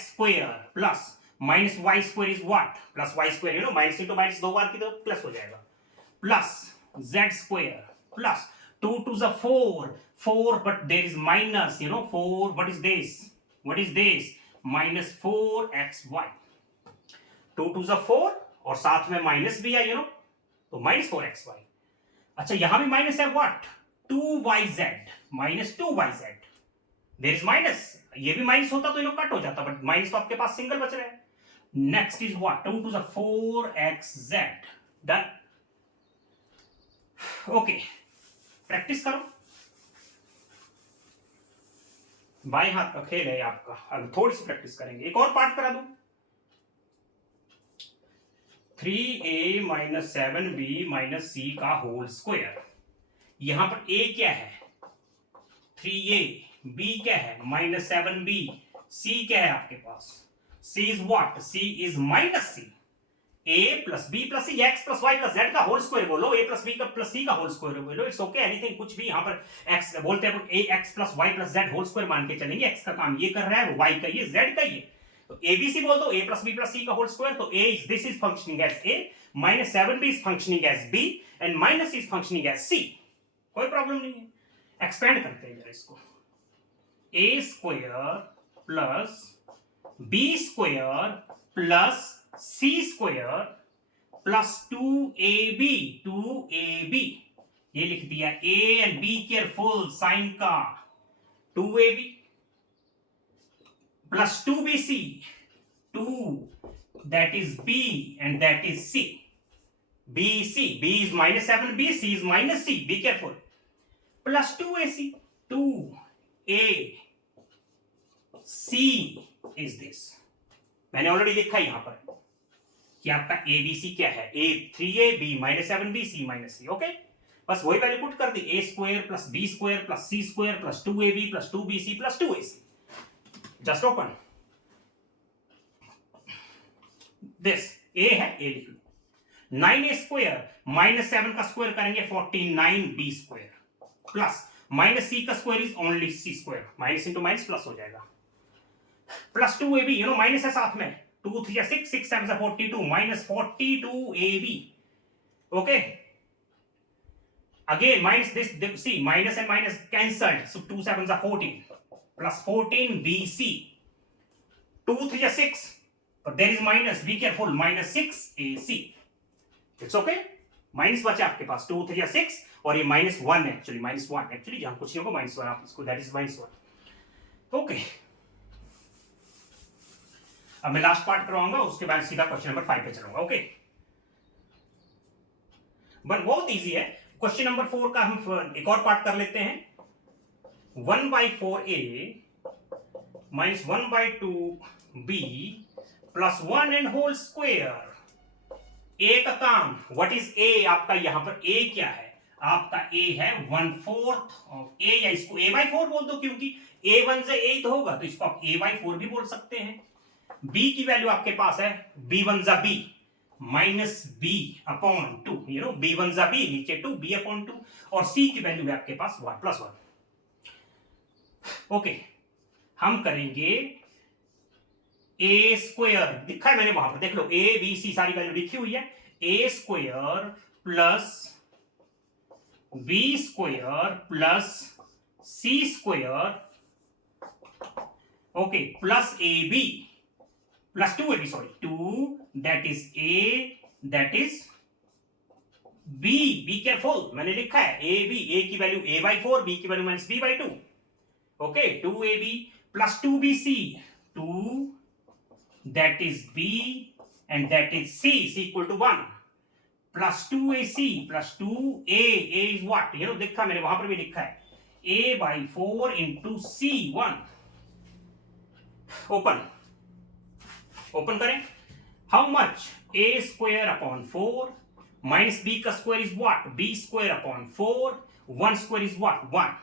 square plus minus y square is what, plus y square, you know minus into minus दो बार की तो plus हो जाएगा, plus z square plus 2 to the 4 but there is minus, you know 4, what is this minus 4xy, 2 to the 4 और साथ में minus भी है, you know, तो माइनस 4xy। अच्छा यहां भी माइनस है, what 2yz minus 2yz, there is minus, ये भी माइनस होता तो ये लोग कट हो जाता, बट माइनस तो आपके पास सिंगल बच रहा है। Next is what 2 to the 4xz, done. Okay, practice करो, बाएं हाथ का खेल है आपका, अब थोड़ी सी प्रैक्टिस करेंगे। एक और पार्ट करा दूं, 3a minus 7b minus c का होल स्क्वायर, यहां पर a क्या है 3a, b क्या है माइनस 7b, c क्या है आपके पास, c is what, c is minus c, a plus b plus c, x plus y plus z का होल स्क्वायर बोलो, a प्लस b का प्लस c का होल स्क्वायर बोलो, इट्स ओके, एनीथिंग, कुछ भी। यहां पर x बोलते हैं a x plus y plus z whole square मान के चलेंगे, x का काम ये कर रहा है, y का ये, z का ये, तो abc बोल दो, a plus b plus c का होल स्क्वायर, तो a is this is functioning as a, minus 7b is functioning as b and minus is functioning as c, कोई प्रॉब्लम नहीं है। एक्सपेंड करते हैं जरा इसको, a square plus b square plus c square plus 2ab, ये लिख दिया, a and b careful sign का, 2ab plus 2bc, 2 that is b and that is c, bc, b is minus 7b, c is minus c, be careful, plus 2ac, 2a c is this, मैंने already लिखा यहां पर कि आपका A B c क्या है, a 3a b minus 7b c minus c. Okay, बस वही वैल्यू पुट कर दी, a square plus b square plus c square plus 2ab plus 2bc plus 2ac। Just open this, a है, a लिख लो। 9a square minus 7 का square करेंगे 49b square plus minus c का square is only c square, minus into minus plus हो जाएगा, plus 2ab, you know minus है साथ में, 2 3 6 6 7 42 minus 42ab। Okay, again minus this, see minus and minus cancelled, so 2 7s are 14 plus 14bc, 2 3 are 6, but there is minus, be careful, minus 6ac, it's okay, minus बचा आपके पास, 2 3 6 और ये minus 1 है, actually minus 1, actually जहां कुछ नहीं होगा minus 1 आप इसको, दैट इज माइनस 1। ओके, अब मैं लास्ट पार्ट करवाऊंगा, उसके बाद सीधा क्वेश्चन नंबर 5 पे चलूंगा। ओके, बट बहुत इजी है। क्वेश्चन नंबर 4 का हम एक और पार्ट कर लेते हैं। 1/4a minus 1/2b plus 1 and whole square. A का काम, व्हाट इज ए, आपका यहां पर ए क्या है, आपका ए है 1/4 ऑफ ए, या इसको a/4 बोल दो, क्योंकि a1 से 8 होगा तो इसको आप a/4 भी बोल सकते हैं। b की वैल्यू आपके पास है b1 जा b minus b upon 2, you know b1 जा b, नीचे 2 b अपॉन 2, और c की वैल्यू है आपके पास 1 प्लस 1। ओके, हम करेंगे ए स्क्वायर, दिखा है मैंने वहां पर, देख लो, ए बी सी सारी वैल्यू लिखी हुई है, a square plus b square plus c square, okay, plus A B plus 2ab, sorry 2, that is a, that is b, be careful, मैंने लिखा है ए बी, ए की वैल्यू a/4, बी की value minus b/2, okay, 2ab plus 2bc, 2, that is b and that is c is equal to 1 plus 2ac plus 2a, a is what, you know, देखा मैंने वहां पर भी लिखा है a/4 into c1। Open करें, how much, a square upon 4 minus b का square is what, b square upon 4, 1 square is what, 1।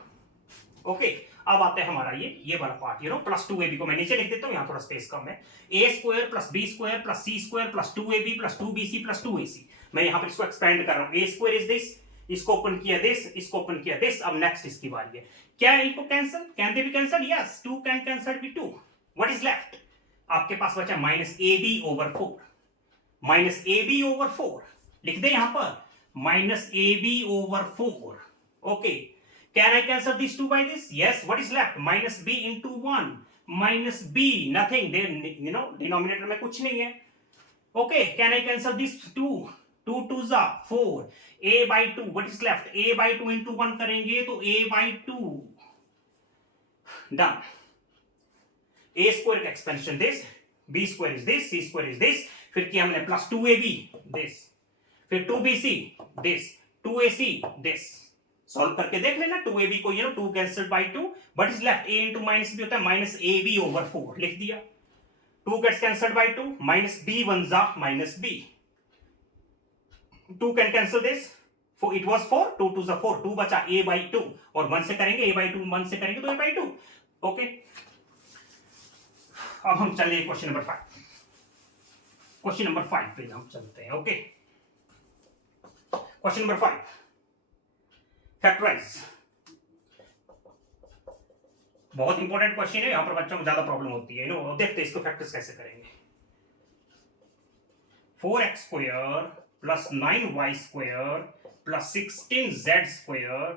Okay, अब आते हैं हमारा ये वाला part, you know, plus 2ab को मैं नीचे लिख देता हूं, यहां थोड़ा स्पेस कम है, a square plus b square plus c square plus 2ab plus 2bc plus 2ac। मैं यहां पर इसको एक्सपेंड कर रहा हूं, a स्क्वायर इज दिस, इसको ओपन किया दिस, इसको ओपन किया दिस। अब नेक्स्ट इसकी बारी है, क्या इनको cancel, can they be cancel, yes, 2 can cancel be 2, what is left, आपके पास बचा माइनस ab/4, माइनस ab/4 लिख दे यहां पर, minus ab/4। Okay, can I cancel these 2 by this? Yes, what is left, minus b into 1, minus b, nothing there, you know, denominator में कुछ नहीं है। Okay, can I cancel these 2, 2 2s are 4, a/2, what is left, a/2 into 1 करेंगे तो a/2, done। a square का expansion this, b square is this, c square is this, फिर किया हमने प्लस 2ab दिस, फिर 2bc this, 2ac this, solve करके देख लेना, 2ab को, you know, 2 cancelled by 2, but is left a into minus b होता है माइनस ab/4, लिख दिया, 2 gets cancelled by 2, minus b one जा minus b, 2 can cancel this, for it was 4, 2 2 जा 4, 2 बचा a/2, और 1 से करेंगे a/2, 1 से करेंगे तो a/2। ओके, अब हम चलिए क्वेश्चन नंबर 5, क्वेश्चन नंबर 5 पे हम चलते हैं। ओके, क्वेश्चन नंबर 5, फैक्टराइज, बहुत इंपॉर्टेंट क्वेश्चन है, यहां पर बच्चों को ज्यादा प्रॉब्लम होती है, नो, देखते हैं इसको फैक्टर्स कैसे करेंगे। 4x square plus 9y square plus 16z square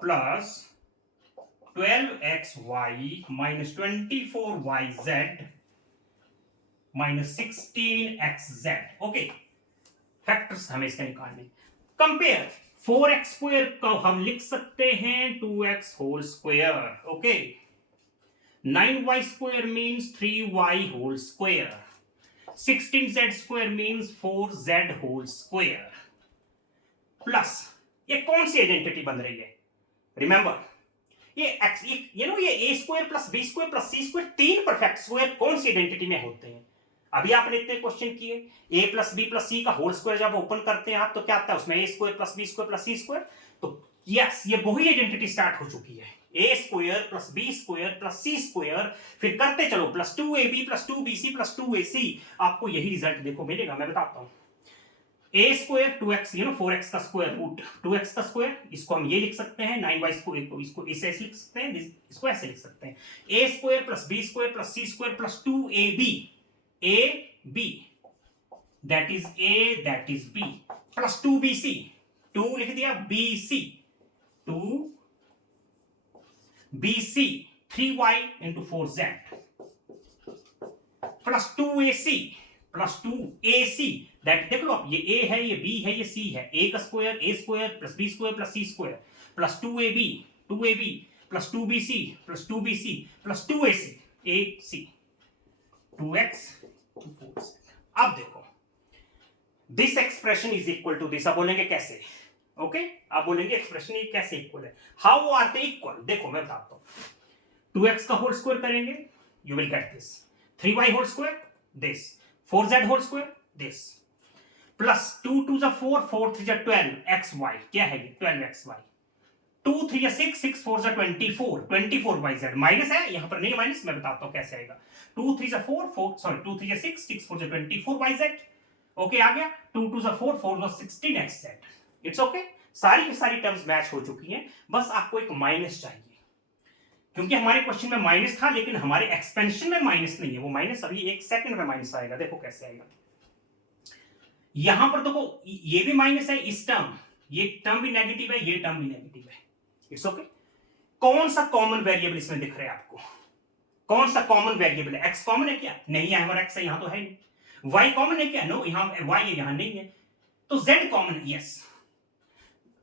plus 12xy minus 24yz minus 16xz। Okay, factors हमें इसका निकालने, कंपेयर 4x स्क्वायर को हम लिख सकते हैं 2x whole square, okay, 9y square means 3y whole square, 16z square means 4z whole square, plus ये कौन सी आइडेंटिटी बन रही है, रिमेंबर ये एक्स ये ए square plus b square plus c square तीन परफेक्ट स्क्वायर कौन सी आइडेंटिटी में होते हैं? अभी आपने इतने क्वेश्चन किए, ए प्लस बी प्लस सी का होल स्क्वायर जब ओपन करते हैं आप तो क्या आता है उसमें a square plus b square plus c square. तो यस ये वही आइडेंटिटी स्टार्ट हो चुकी है, a square plus b square plus c square, फिर करते चलो plus 2ab plus 2bc plus 2ac, आपको यही रिजल्ट देखो मिलेगा। मैं बताता हूं, ए स्क्वायर 2x 4x का स्क्वायर रूट 2x का स्क्वायर, इसको हम ये लिख सकते हैं 9y इसको इसे ऐसे लिख सकते हैं, इसको ऐसे लिख सकते हैं a square plus b square plus c square plus 2ab that is b plus 2bc 2 लिख दिया bc 2bc 3y into 4z plus 2ac plus 2ac that देख लो आप, ये a है ये b है ये c है, a का square plus b square plus c square plus 2ab plus 2bc plus 2bc plus 2ac 2x 4z। अब देखो this expression is equal to this, अब बोलेंगे कैसे? ओके आप बोलेंगे एक्सप्रेशन ये कैसे इक्वल है, हाउ आर दे इक्वल? देखो मैं बताता हूं, 2x का होल स्क्वायर करेंगे you will get this, 3y whole square this, 4z whole square this, plus 2 2 जा 4 4 3 जा 12 xy, क्या है ये 12xy, 2 3 जा 6 6 4 जा 24 24yz, माइनस है यहां पर नहीं माइनस, मैं बताता हूं कैसे आएगा, 2 3 जा 4 4 सॉरी 2 3 जा 6 6 4 जा 24yz, ओके आ गया, 2 2 जा 4 4 जा 16xz, इट्स ओके। सारी की सारी टर्म्स मैच हो चुकी हैं, बस आपको एक माइनस चाहिए, क्योंकि हमारे क्वेश्चन में माइनस था लेकिन हमारे एक्सपेंशन में माइनस नहीं है, वो माइनस अभी एक सेकंड में माइनस आएगा, देखो कैसे आएगा। यहां पर देखो ये भी माइनस है, इस टर्म ये टर्म भी नेगेटिव है, ये टर्म भी नेगेटिव है, इट्स ओके। कौन सा कॉमन वेरिएबल इसमें दिख रहा है आपको? कौन सा कॉमन वेरिएबल है? एक्स कॉमन है क्या? नहीं है, हमारा एक्स है यहां तो है नहीं। वाई कॉमन है क्या? नो, यहां वाई है यहां नहीं है। तो जेड कॉमन है, यस।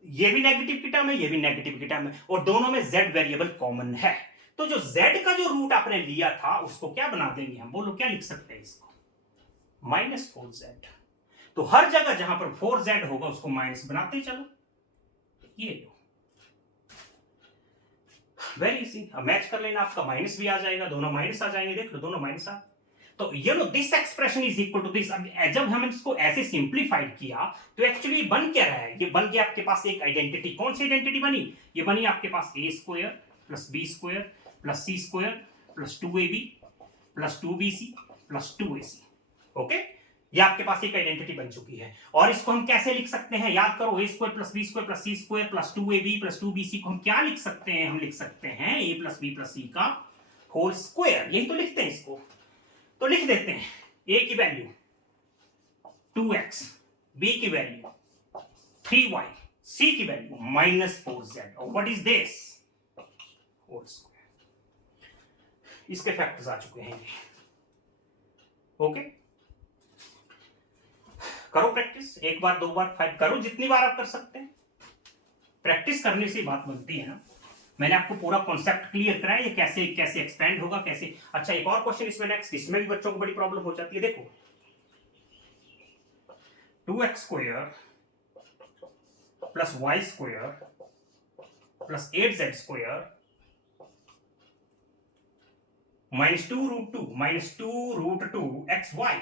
ये भी नेगेटिव की टर्म है, ये भी नेगेटिव की टर्म है, और दोनों में जेड वेरिएबल कॉमन है। तो जो जेड का जो रूट आपने लिया था उसको क्या बना देंगे हम? बोलो क्या लिख सकते हैं इसको? -4z। तो हर जगह जहां पर 4z होगा उसको माइनस बनाते चलो, ये लो, वेरी इजी। अब मैच कर लेना, आपका माइनस भी आ जाएगा, दोनों माइनस आ जाएंगे, देख लो दोनों माइनस आ। तो ये लो this expression is equal to this. अब जब हम इसको ऐसे सिंप्लीफाइड किया तो एक्चुअली बन क्या रहा है? ये बन गया आपके पास एक आइडेंटिटी। कौन सी आइडेंटिटी बनी? ये बनी आपके पास a square plus b square plus c square plus 2ab plus 2bc plus 2ac। Okay, ये आपके पास एक आइडेंटिटी बन चुकी है। और इसको हम कैसे लिख सकते हैं? याद करो, a square plus b square plus c square plus 2ab plus 2bc को हम क्या लिख सकते हैं? हम लिख सकते हैं a plus b plus c का होल स्क्वायर। यही तो लिखते हैं इसको, तो लिख देते हैं a की वैल्यू 2x, b की वैल्यू 3y, c की वैल्यू -4z। और what is this? Whole square. इसके फैक्टर्स आ चुके हैं ये। ओके, करो प्रैक्टिस, एक बार दो बार फाइव करो, जितनी बार आप कर सकते हैं। प्रैक्टिस करने से बात बनती है ना। मैंने आपको पूरा कॉन्सेप्ट क्लियर कराया, ये कैसे कैसे एक्सपेंड होगा, कैसे। अच्छा, एक और क्वेश्चन इसमें नेक्स्ट, इसमें भी बच्चों को बड़ी प्रॉब्लम हो जाती है। देखो 2x square plus y square plus 8z square -2√2 xy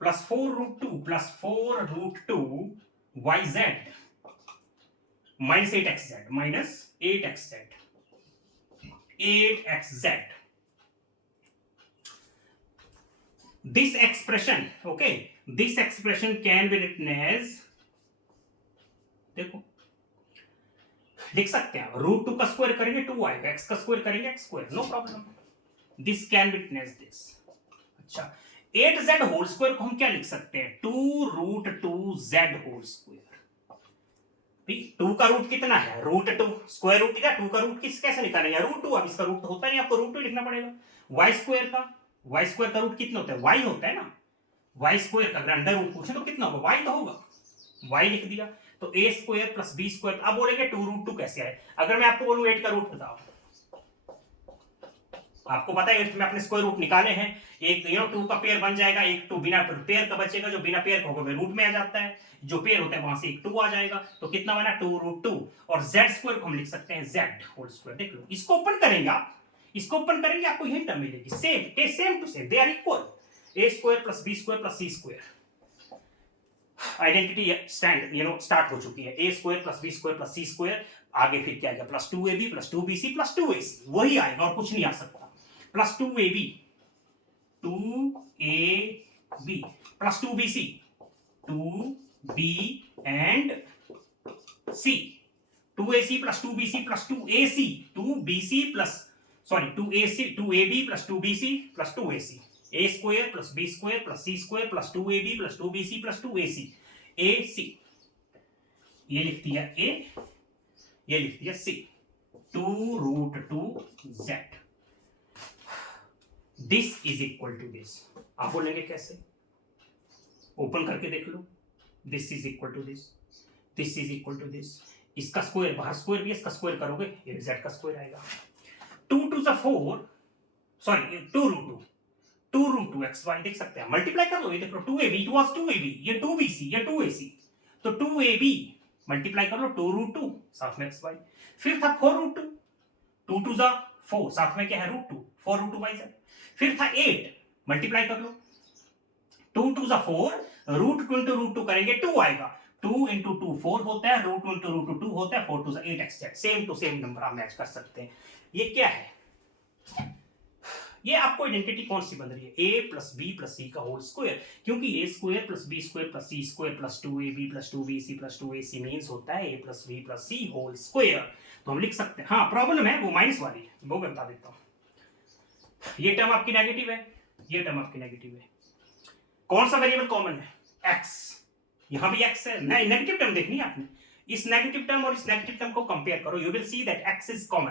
plus 4√2 plus 4√2 yz -8xz 8xz। This expression, okay, this expression can be written as, देखो लिख सकते हैं √2 का स्क्वायर करेंगे 2 आएगा, x का स्क्वायर करेंगे x square, no problem. This can be written as this. अच्छा, 8z होल स्क्वायर को हम क्या लिख सकते हैं? 2√2z whole square. 2 का रूट कितना है? √2 स्क्वायर रूट क्या? 2 का रूट कैसे निकालेंगे? √2। अब इसका रूट तो होता नहीं, आपको √2 लिखना पड़ेगा। y स्क्वायर का रूट कितना होता है? y होता है ना। y स्क्वायर का अगर अंडर रूट पूछे तो कितना होगा? y तो होगा, y लिख दिया। तो a square plus b square. अब बोलेंगे 2√2 कैसे आए? अगर मैं आपको बोलूं 8 का रूट बताओ, आपको पता है 8th में अपने स्क्वायर रूट निकाले हैं, एक 2 का पेयर बन जाएगा, एक 2 बिना पेयर का बचेगा, जो बिना पेयर का होगा वो रूट में आ जाता है, जो पेयर होता है वहां से एक 2 आ जाएगा, तो कितना बना 2√2, और z स्क्वायर को हम लिख सकते हैं z होल स्क्वायर। देख लो, इसको ओपन करेंगे आप, इसको ओपन करेंगे आपको यही टर्म मिलेगी, same to same, they are equal, a square plus b square plus c square. Identity start हो चुकी है, a square plus b square plus c square, आगे फिर क्या आएगा plus 2ab plus 2bc plus 2ac, वही आएगा और कुछ नहीं आ सकता, plus 2ab plus 2bc 2b and c, 2ac plus 2bc plus 2ac 2bc plus 2ab plus 2bc plus 2ac, a square plus b square plus c square plus 2ab plus 2bc plus 2ac, ac, ये लिख दिया a, ये लिख दिया c, 2√2z, this is equal to this. आप बोलेंगे कैसे, open करके देख लो, this is equal to this, this is equal to this, इसका स्क्वायर बाहर स्क्वायर भी, इसका स्क्वायर करोगे ये z का स्क्वायर आएगा, 2 to the 4 सॉरी 2√2 xy, देख सकते हैं, मल्टीप्लाई कर लो, ये देखो 2ab, इट वाज 2ab, ये 2bc, ये 2ac, तो 2ab मल्टीप्लाई कर लो 2√2 साथ में xy, फिर था 4√2, 2 to the 4 साथ में क्या है √2, 4√2y, फिर था 8 मल्टीप्लाई कर लो, 2 to the 4 √2 into √2 करेंगे 2 आएगा, 2 into 2 4 होता है, √2 into √2 होता है, 4 to the 8 xz, same to same number आप मैच कर सकते हैं। ये क्या है, ये आपको आइडेंटिटी कौन सी बन रही है, a plus b plus c का होल स्क्वायर, क्योंकि a square plus b square plus c square plus 2ab plus 2bc plus 2ac means होता है a plus b plus c whole square, तो हम लिख सकते हैं। हाँ प्रॉब्लम है वो माइनस वाली, वो मैं बता देता हूँ, ये टर्म आपकी नेगेटिव है, ये टर्म आपकी नेगेटिव है, कौन सा वेरिएबल कॉमन है, x, यहां भी x है, नेगेटिव टर्म देखनी है आपने, इस नेगेटिव टर्म और इस नेगेटिव टर्म को कंपेयर करो, you will see that x is common,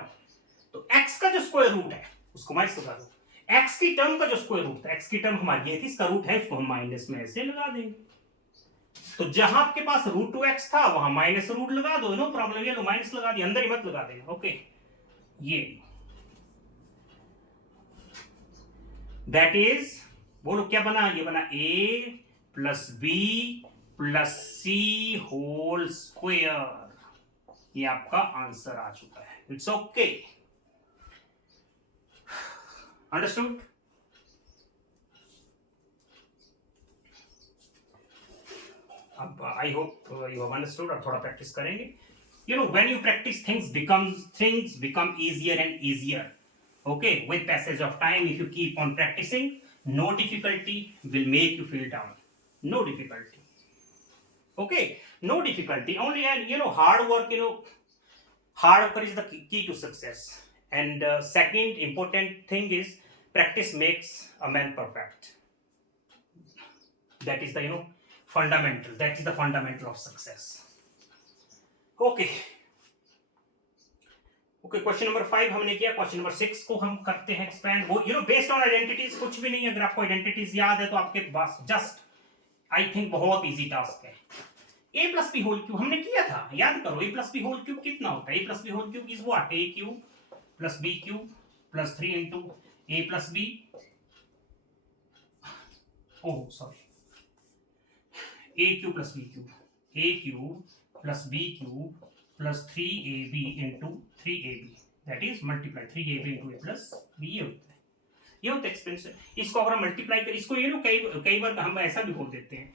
तो x का जो स्क्वायर रूट है उसको माइनस लगा दो, x की टर्म का जो स्क्वायर रूट है, x की टर्म हमारी ये थी, इसका रूट है, उसको हम माइनस में ऐसे लगा देंगे, तो जहां आपके पास √2x था वहां माइनस रूट लगा दो, नो प्रॉब्लम, ये लो माइनस लगा दिया, अंदर ही मत लगा देना, ओके, ये दैट इज, बोलो क्या बना, ये बना a plus b plus c whole square, ये आपका आंसर आ चुका है, इट्स ओके, अंडरस्टूड। अब I hope you have understood, और थोड़ा प्रैक्टिस करेंगे, when you practice things become easier and easier, okay, with passage of time, if you keep on practicing, no difficulty will make you feel down, no difficulty, okay, no difficulty, only hard work, hard work is the key to success, and second important thing is practice makes a man perfect, that is the fundamental, that is the fundamental of success, okay, okay, question number 5 हमने किया, question number 6 को हम करते हैं expand, वो based on identities, कुछ भी नहीं, अगर आपको आइडेंटिटीज याद है तो आपके पास जस्ट आई थिंक बहुत इजी टास्क है, a plus b whole cube हमने किया था, याद करो, a plus b whole cube कितना होता है, a plus b whole cube is what, a cube plus b cube plus 3 into a plus b, oh sorry, a cube plus b cube, a cube plus b cube plus 3ab into 3ab, that is multiply 3ab into a plus b, ये होता है expansion, इसको अगर हम multiply करें, इसको कई बार हम ऐसा भी बोल देते हैं,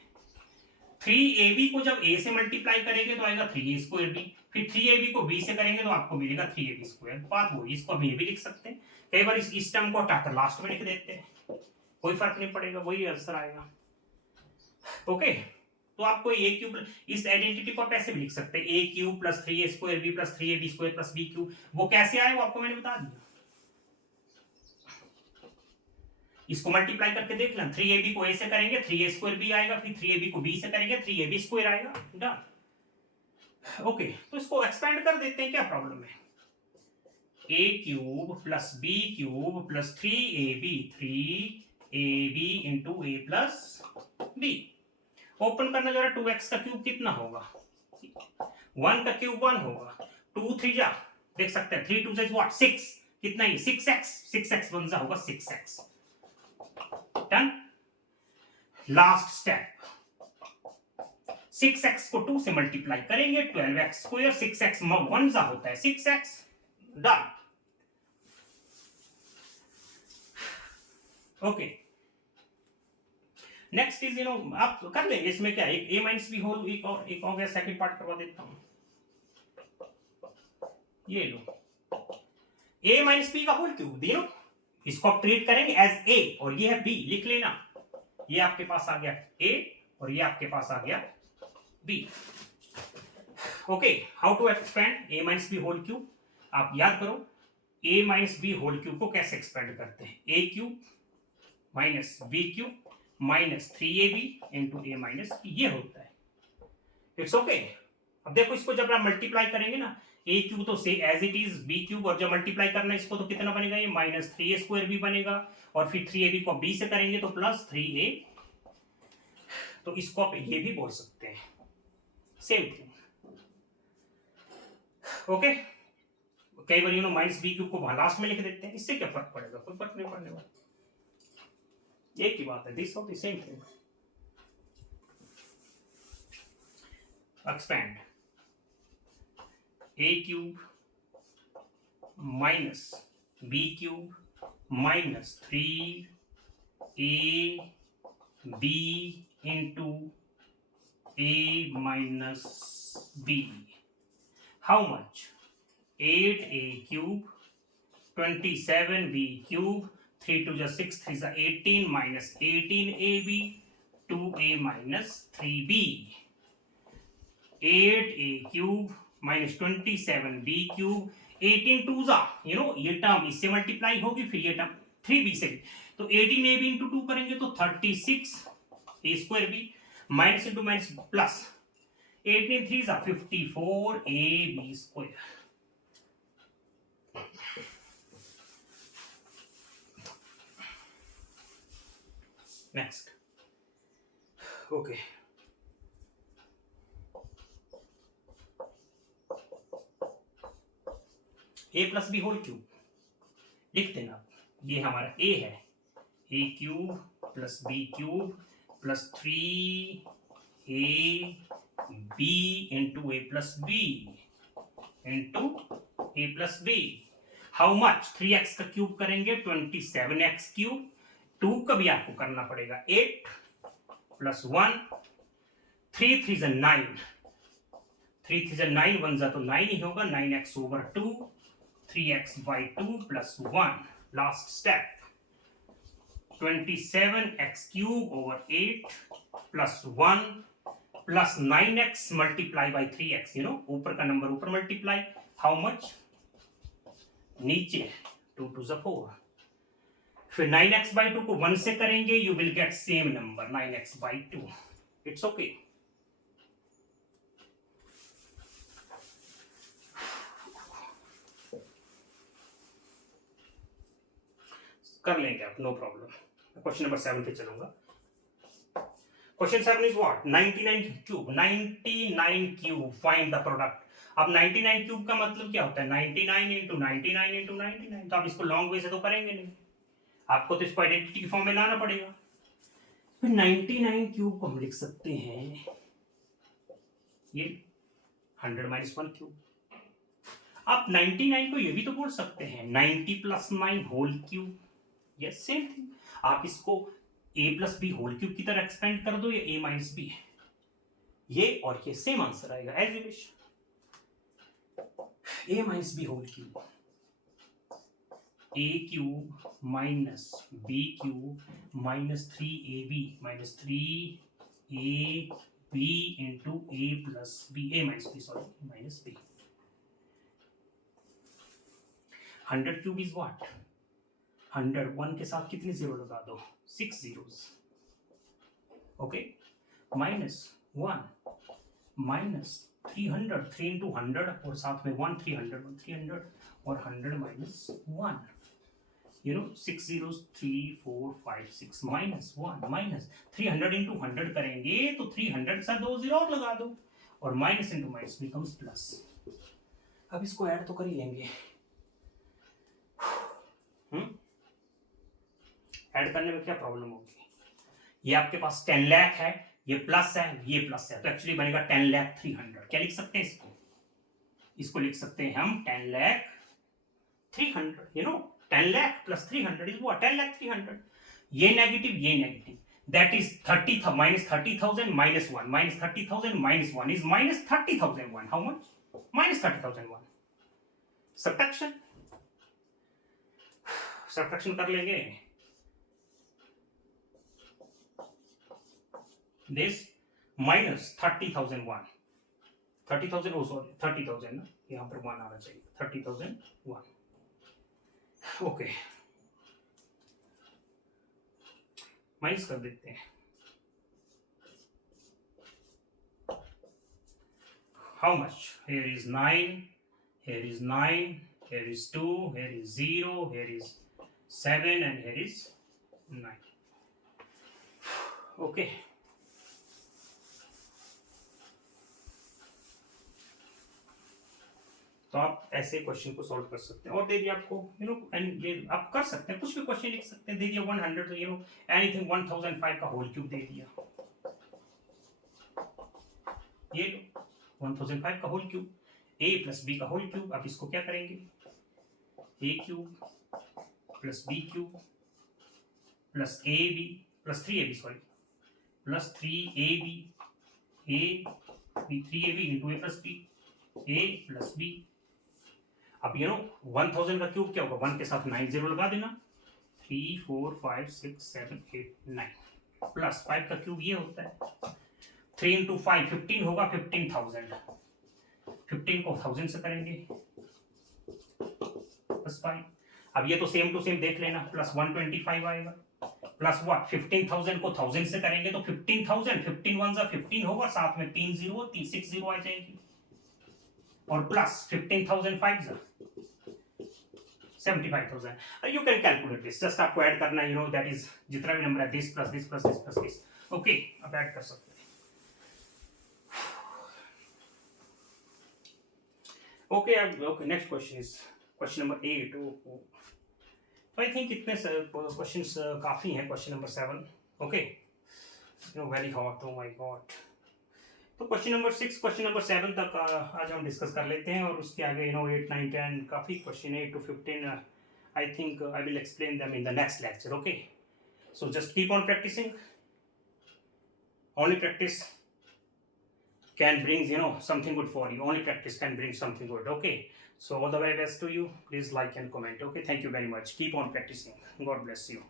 3ab को जब a से मल्टीप्लाई करेंगे तो आएगा 3a स्क्वायर b, फिर 3ab को b से करेंगे तो आपको मिलेगा 3ab स्क्वायर, बात वही, इसको हम ये भी लिख सकते हैं, कई बार इस टर्म को हटाकर लास्ट में लिख देते हैं, कोई फर्क नहीं पड़ेगा, वही आंसर आएगा, ओके, तो आपको a क्यूब, इस आइडेंटिटी को आप ऐसे भी लिख सकते हैं, a cube plus 3a square b plus 3ab square plus b cube, वो कैसे आए वो आपको मैंने बता दिया, इसको मल्टीप्लाई करके देख लें, 3ab को a से करेंगे 3a स्क्वायर b आएगा, फिर 3ab को b से करेंगे 3ab स्क्वायर आएगा, डन, ओके, तो इसको एक्सपेंड कर देते हैं, क्या प्रॉब्लम है, a cube plus b cube plus 3ab into a plus b, open करना जरा, 2x का क्यूब कितना होगा, 1 का क्यूब 1 होगा, 2 3 जा, देख सकते हैं, 3 2 इज व्हाट 6, कितना ही 6x बन जा होगा 6x। Done. Last step 6x को 2 से मल्टीप्लाई करेंगे 12x स्क्वायर 6x 1 जा होता है 6x। Done. Okay next is आप कर लेंगे इसमें क्या एक a माइनस बी होल एक हो गया सेकंड पार्ट करवा देता हूं। ये लो a माइनस बी का होल क्यूब इसको आप ट्रीट करेंगे एज a और ये है b लिख लेना। ये आपके पास आ गया a और ये आपके पास आ गया b। Okay how to expand a minus b whole cube. आप याद करो a minus b whole cube को कैसे एक्सपेंड करते हैं a cube minus b cube minus 3ab into a minus b ये होता है। It's okay. अब देखो इसको जब आप मल्टीप्लाई करेंगे ना a क्यूब तो से as it is b cube और जब मल्टीप्लाई करना है इसको तो कितना बनेगा ये माइनस 3a स्क्वायर भी बनेगा और फिर 3ab को b से करेंगे तो प्लस 3a। तो इसको आप ये भी बोल सकते हैं सेम थिंग। ओके कई बार माइनस बी क्यूब को लास्ट में लिख देते हैं इससे क्या फर्क पड़ेगा कोई फर्क नहीं पड़ने वाला एक ही बात है this of the same thing. Expand a cube minus b cube minus 3ab into a minus b how much 8a cube 27b cube 3 2 जा 6 3 जा 18 minus 18ab 2a minus 3b 8a cube minus 27b cube 18 2 जा ये term इससे multiply होगी फिर ये term 3b से तो 18ab इंटू 2 करेंगे तो 36 a square b minus into minus plus 18 3 जा 54 ab square. Next okay a plus b whole cube लिख देना। ये हमारा a है a cube plus b cube plus 3a b into a plus b into a plus b how much 3x का cube करेंगे 27x cube 2 का भी आपको करना पड़ेगा 8 प्लस 1 3 3 जा 9 3 3 जा 9 1 जा तो 9 ही होगा 9x over 2 3x by 2 plus 1 last step 27x cube over 8 plus 1 plus 9x multiply by 3x ऊपर का नंबर ऊपर मल्टीप्लाई हाउ मच नीचे 2 2 जा 4 फिर 9x by 2 को 1 से करेंगे you will get same number 9x by 2। It's okay कर लेंगे आप नो प्रॉब्लम। क्वेश्चन नंबर 7 पे चलूंगा। Question 7 is what 99 cube find the product. अब 99 क्यूब का मतलब क्या होता है 99 इंटू 99 इंटू 99 तो आप इसको लॉन्ग वे से तो करेंगे नहीं आपको तो इसको आइडेंटिटी फॉर्म में लाना पड़ेगा। फिर 99 क्यूब को हम लिख सकते हैं ये 100 माइनस 1 क्यूब। आप 99 को ये भी तो बोल सकते हैं 90 plus 9 whole cube. Yes same thing आप इसको a plus b whole cube की तरह एक्सपेंड कर दो ये a माइनस बी है ये और ये सेम आंसर आएगा as you wish a minus b whole cube a cube minus b cube minus 3ab minus 3ab into a plus b a minus b sorry minus b 100 cube is what 100 1 के साथ कितने zero लगा दो 6 zeros okay minus 1 minus 300 3 into 100 और साथ में 1 300 और 100 minus 1 6 zeros 3 4 5 6 minus 1 minus 300 into 100 करेंगे तो 300 के साथ 2 जीरो और लगा दो और minus into minus becomes plus. अब इसको ऐड तो कर ही लेंगे ऐड करने में क्या प्रॉब्लम होगी? ये आपके पास 10 लाख है, ये प्लस है, ये प्लस है, तो एक्चुअली बनेगा 10 लाख 300। क्या लिख सकते हैं इसको? इसको लिख सकते हैं हम 10 lakh 300, 10 lakh plus 300 is what? 10 lakh 300। ये negative, that is 30 minus 30,000 minus 1 minus 30,000 minus 1 is minus 30,001. How much? Minus 30,001. Subtraction कर लेंगे। This minus 30,001. 30,000, oh sorry, 30,000 ना, यहाँ पर 1 आना चाहिए, 30,001. Okay. माइनस कर देते हैं। How much? Here is 9, here is 9, here is 2, here is 0, here is 7, and here is 9. Okay. तो आप ऐसे क्वेश्चन को सॉल्व कर सकते हैं। और दे दिया आपको, एंड ये आप कर सकते हैं, कुछ भी क्वेश्चन लिख सकते हैं। दे दिया 100, तो एनीथिंग 1005 का होल क्यूब दे दिया, ये लो 1005 का whole cube, a plus b का होल क्यूब। अब इसको क्या करेंगे? a cube plus b cube plus ab plus 3ab, sorry, plus 3ab a b 3ab into a plus b, a plus b। अब 1000 का क्यूब क्या होगा? 1 के साथ 9 0 लगा देना, 3 4 5 6 7 8 9 प्लस 5 का क्यूब ये होता है 3 इंटू 5 15 होगा, 15,000। 15 को 1000 से करेंगे प्लस 5। अब ये तो सेम टू सेम देख लेना, प्लस 125 आएगा, प्लस व्हाट 15,000 को 1000 से करेंगे तो 15,000, 15 1 15 होगा, साथ में 3 0 6 0 आ जाएगी, और plus 15,000 5 75,000। You can calculate this, just आपको ऐड करना है, दैट इज जितना भी नंबर है, this plus this plus this plus this. Okay, अब ऐड कर सकते हैं। Okay, next question is question number 8। तो आई थिंक इतने क्वेश्चंस काफी हैं। Question number 7। Okay, very hot, oh my God. तो क्वेश्चन नंबर 6, क्वेश्चन नंबर 7 तक आज हम डिस्कस कर लेते हैं, और उसके आगे 8 9 10 काफ़ी क्वेश्चन है, 8 to 15 I think I will explain them in the next lecture. Okay, so just keep on practicing, only practice can brings something good for you, only practice can bring something good. Okay, so all the very best to you, please like and comment. Okay, thank you very much, keep on practicing, God bless you.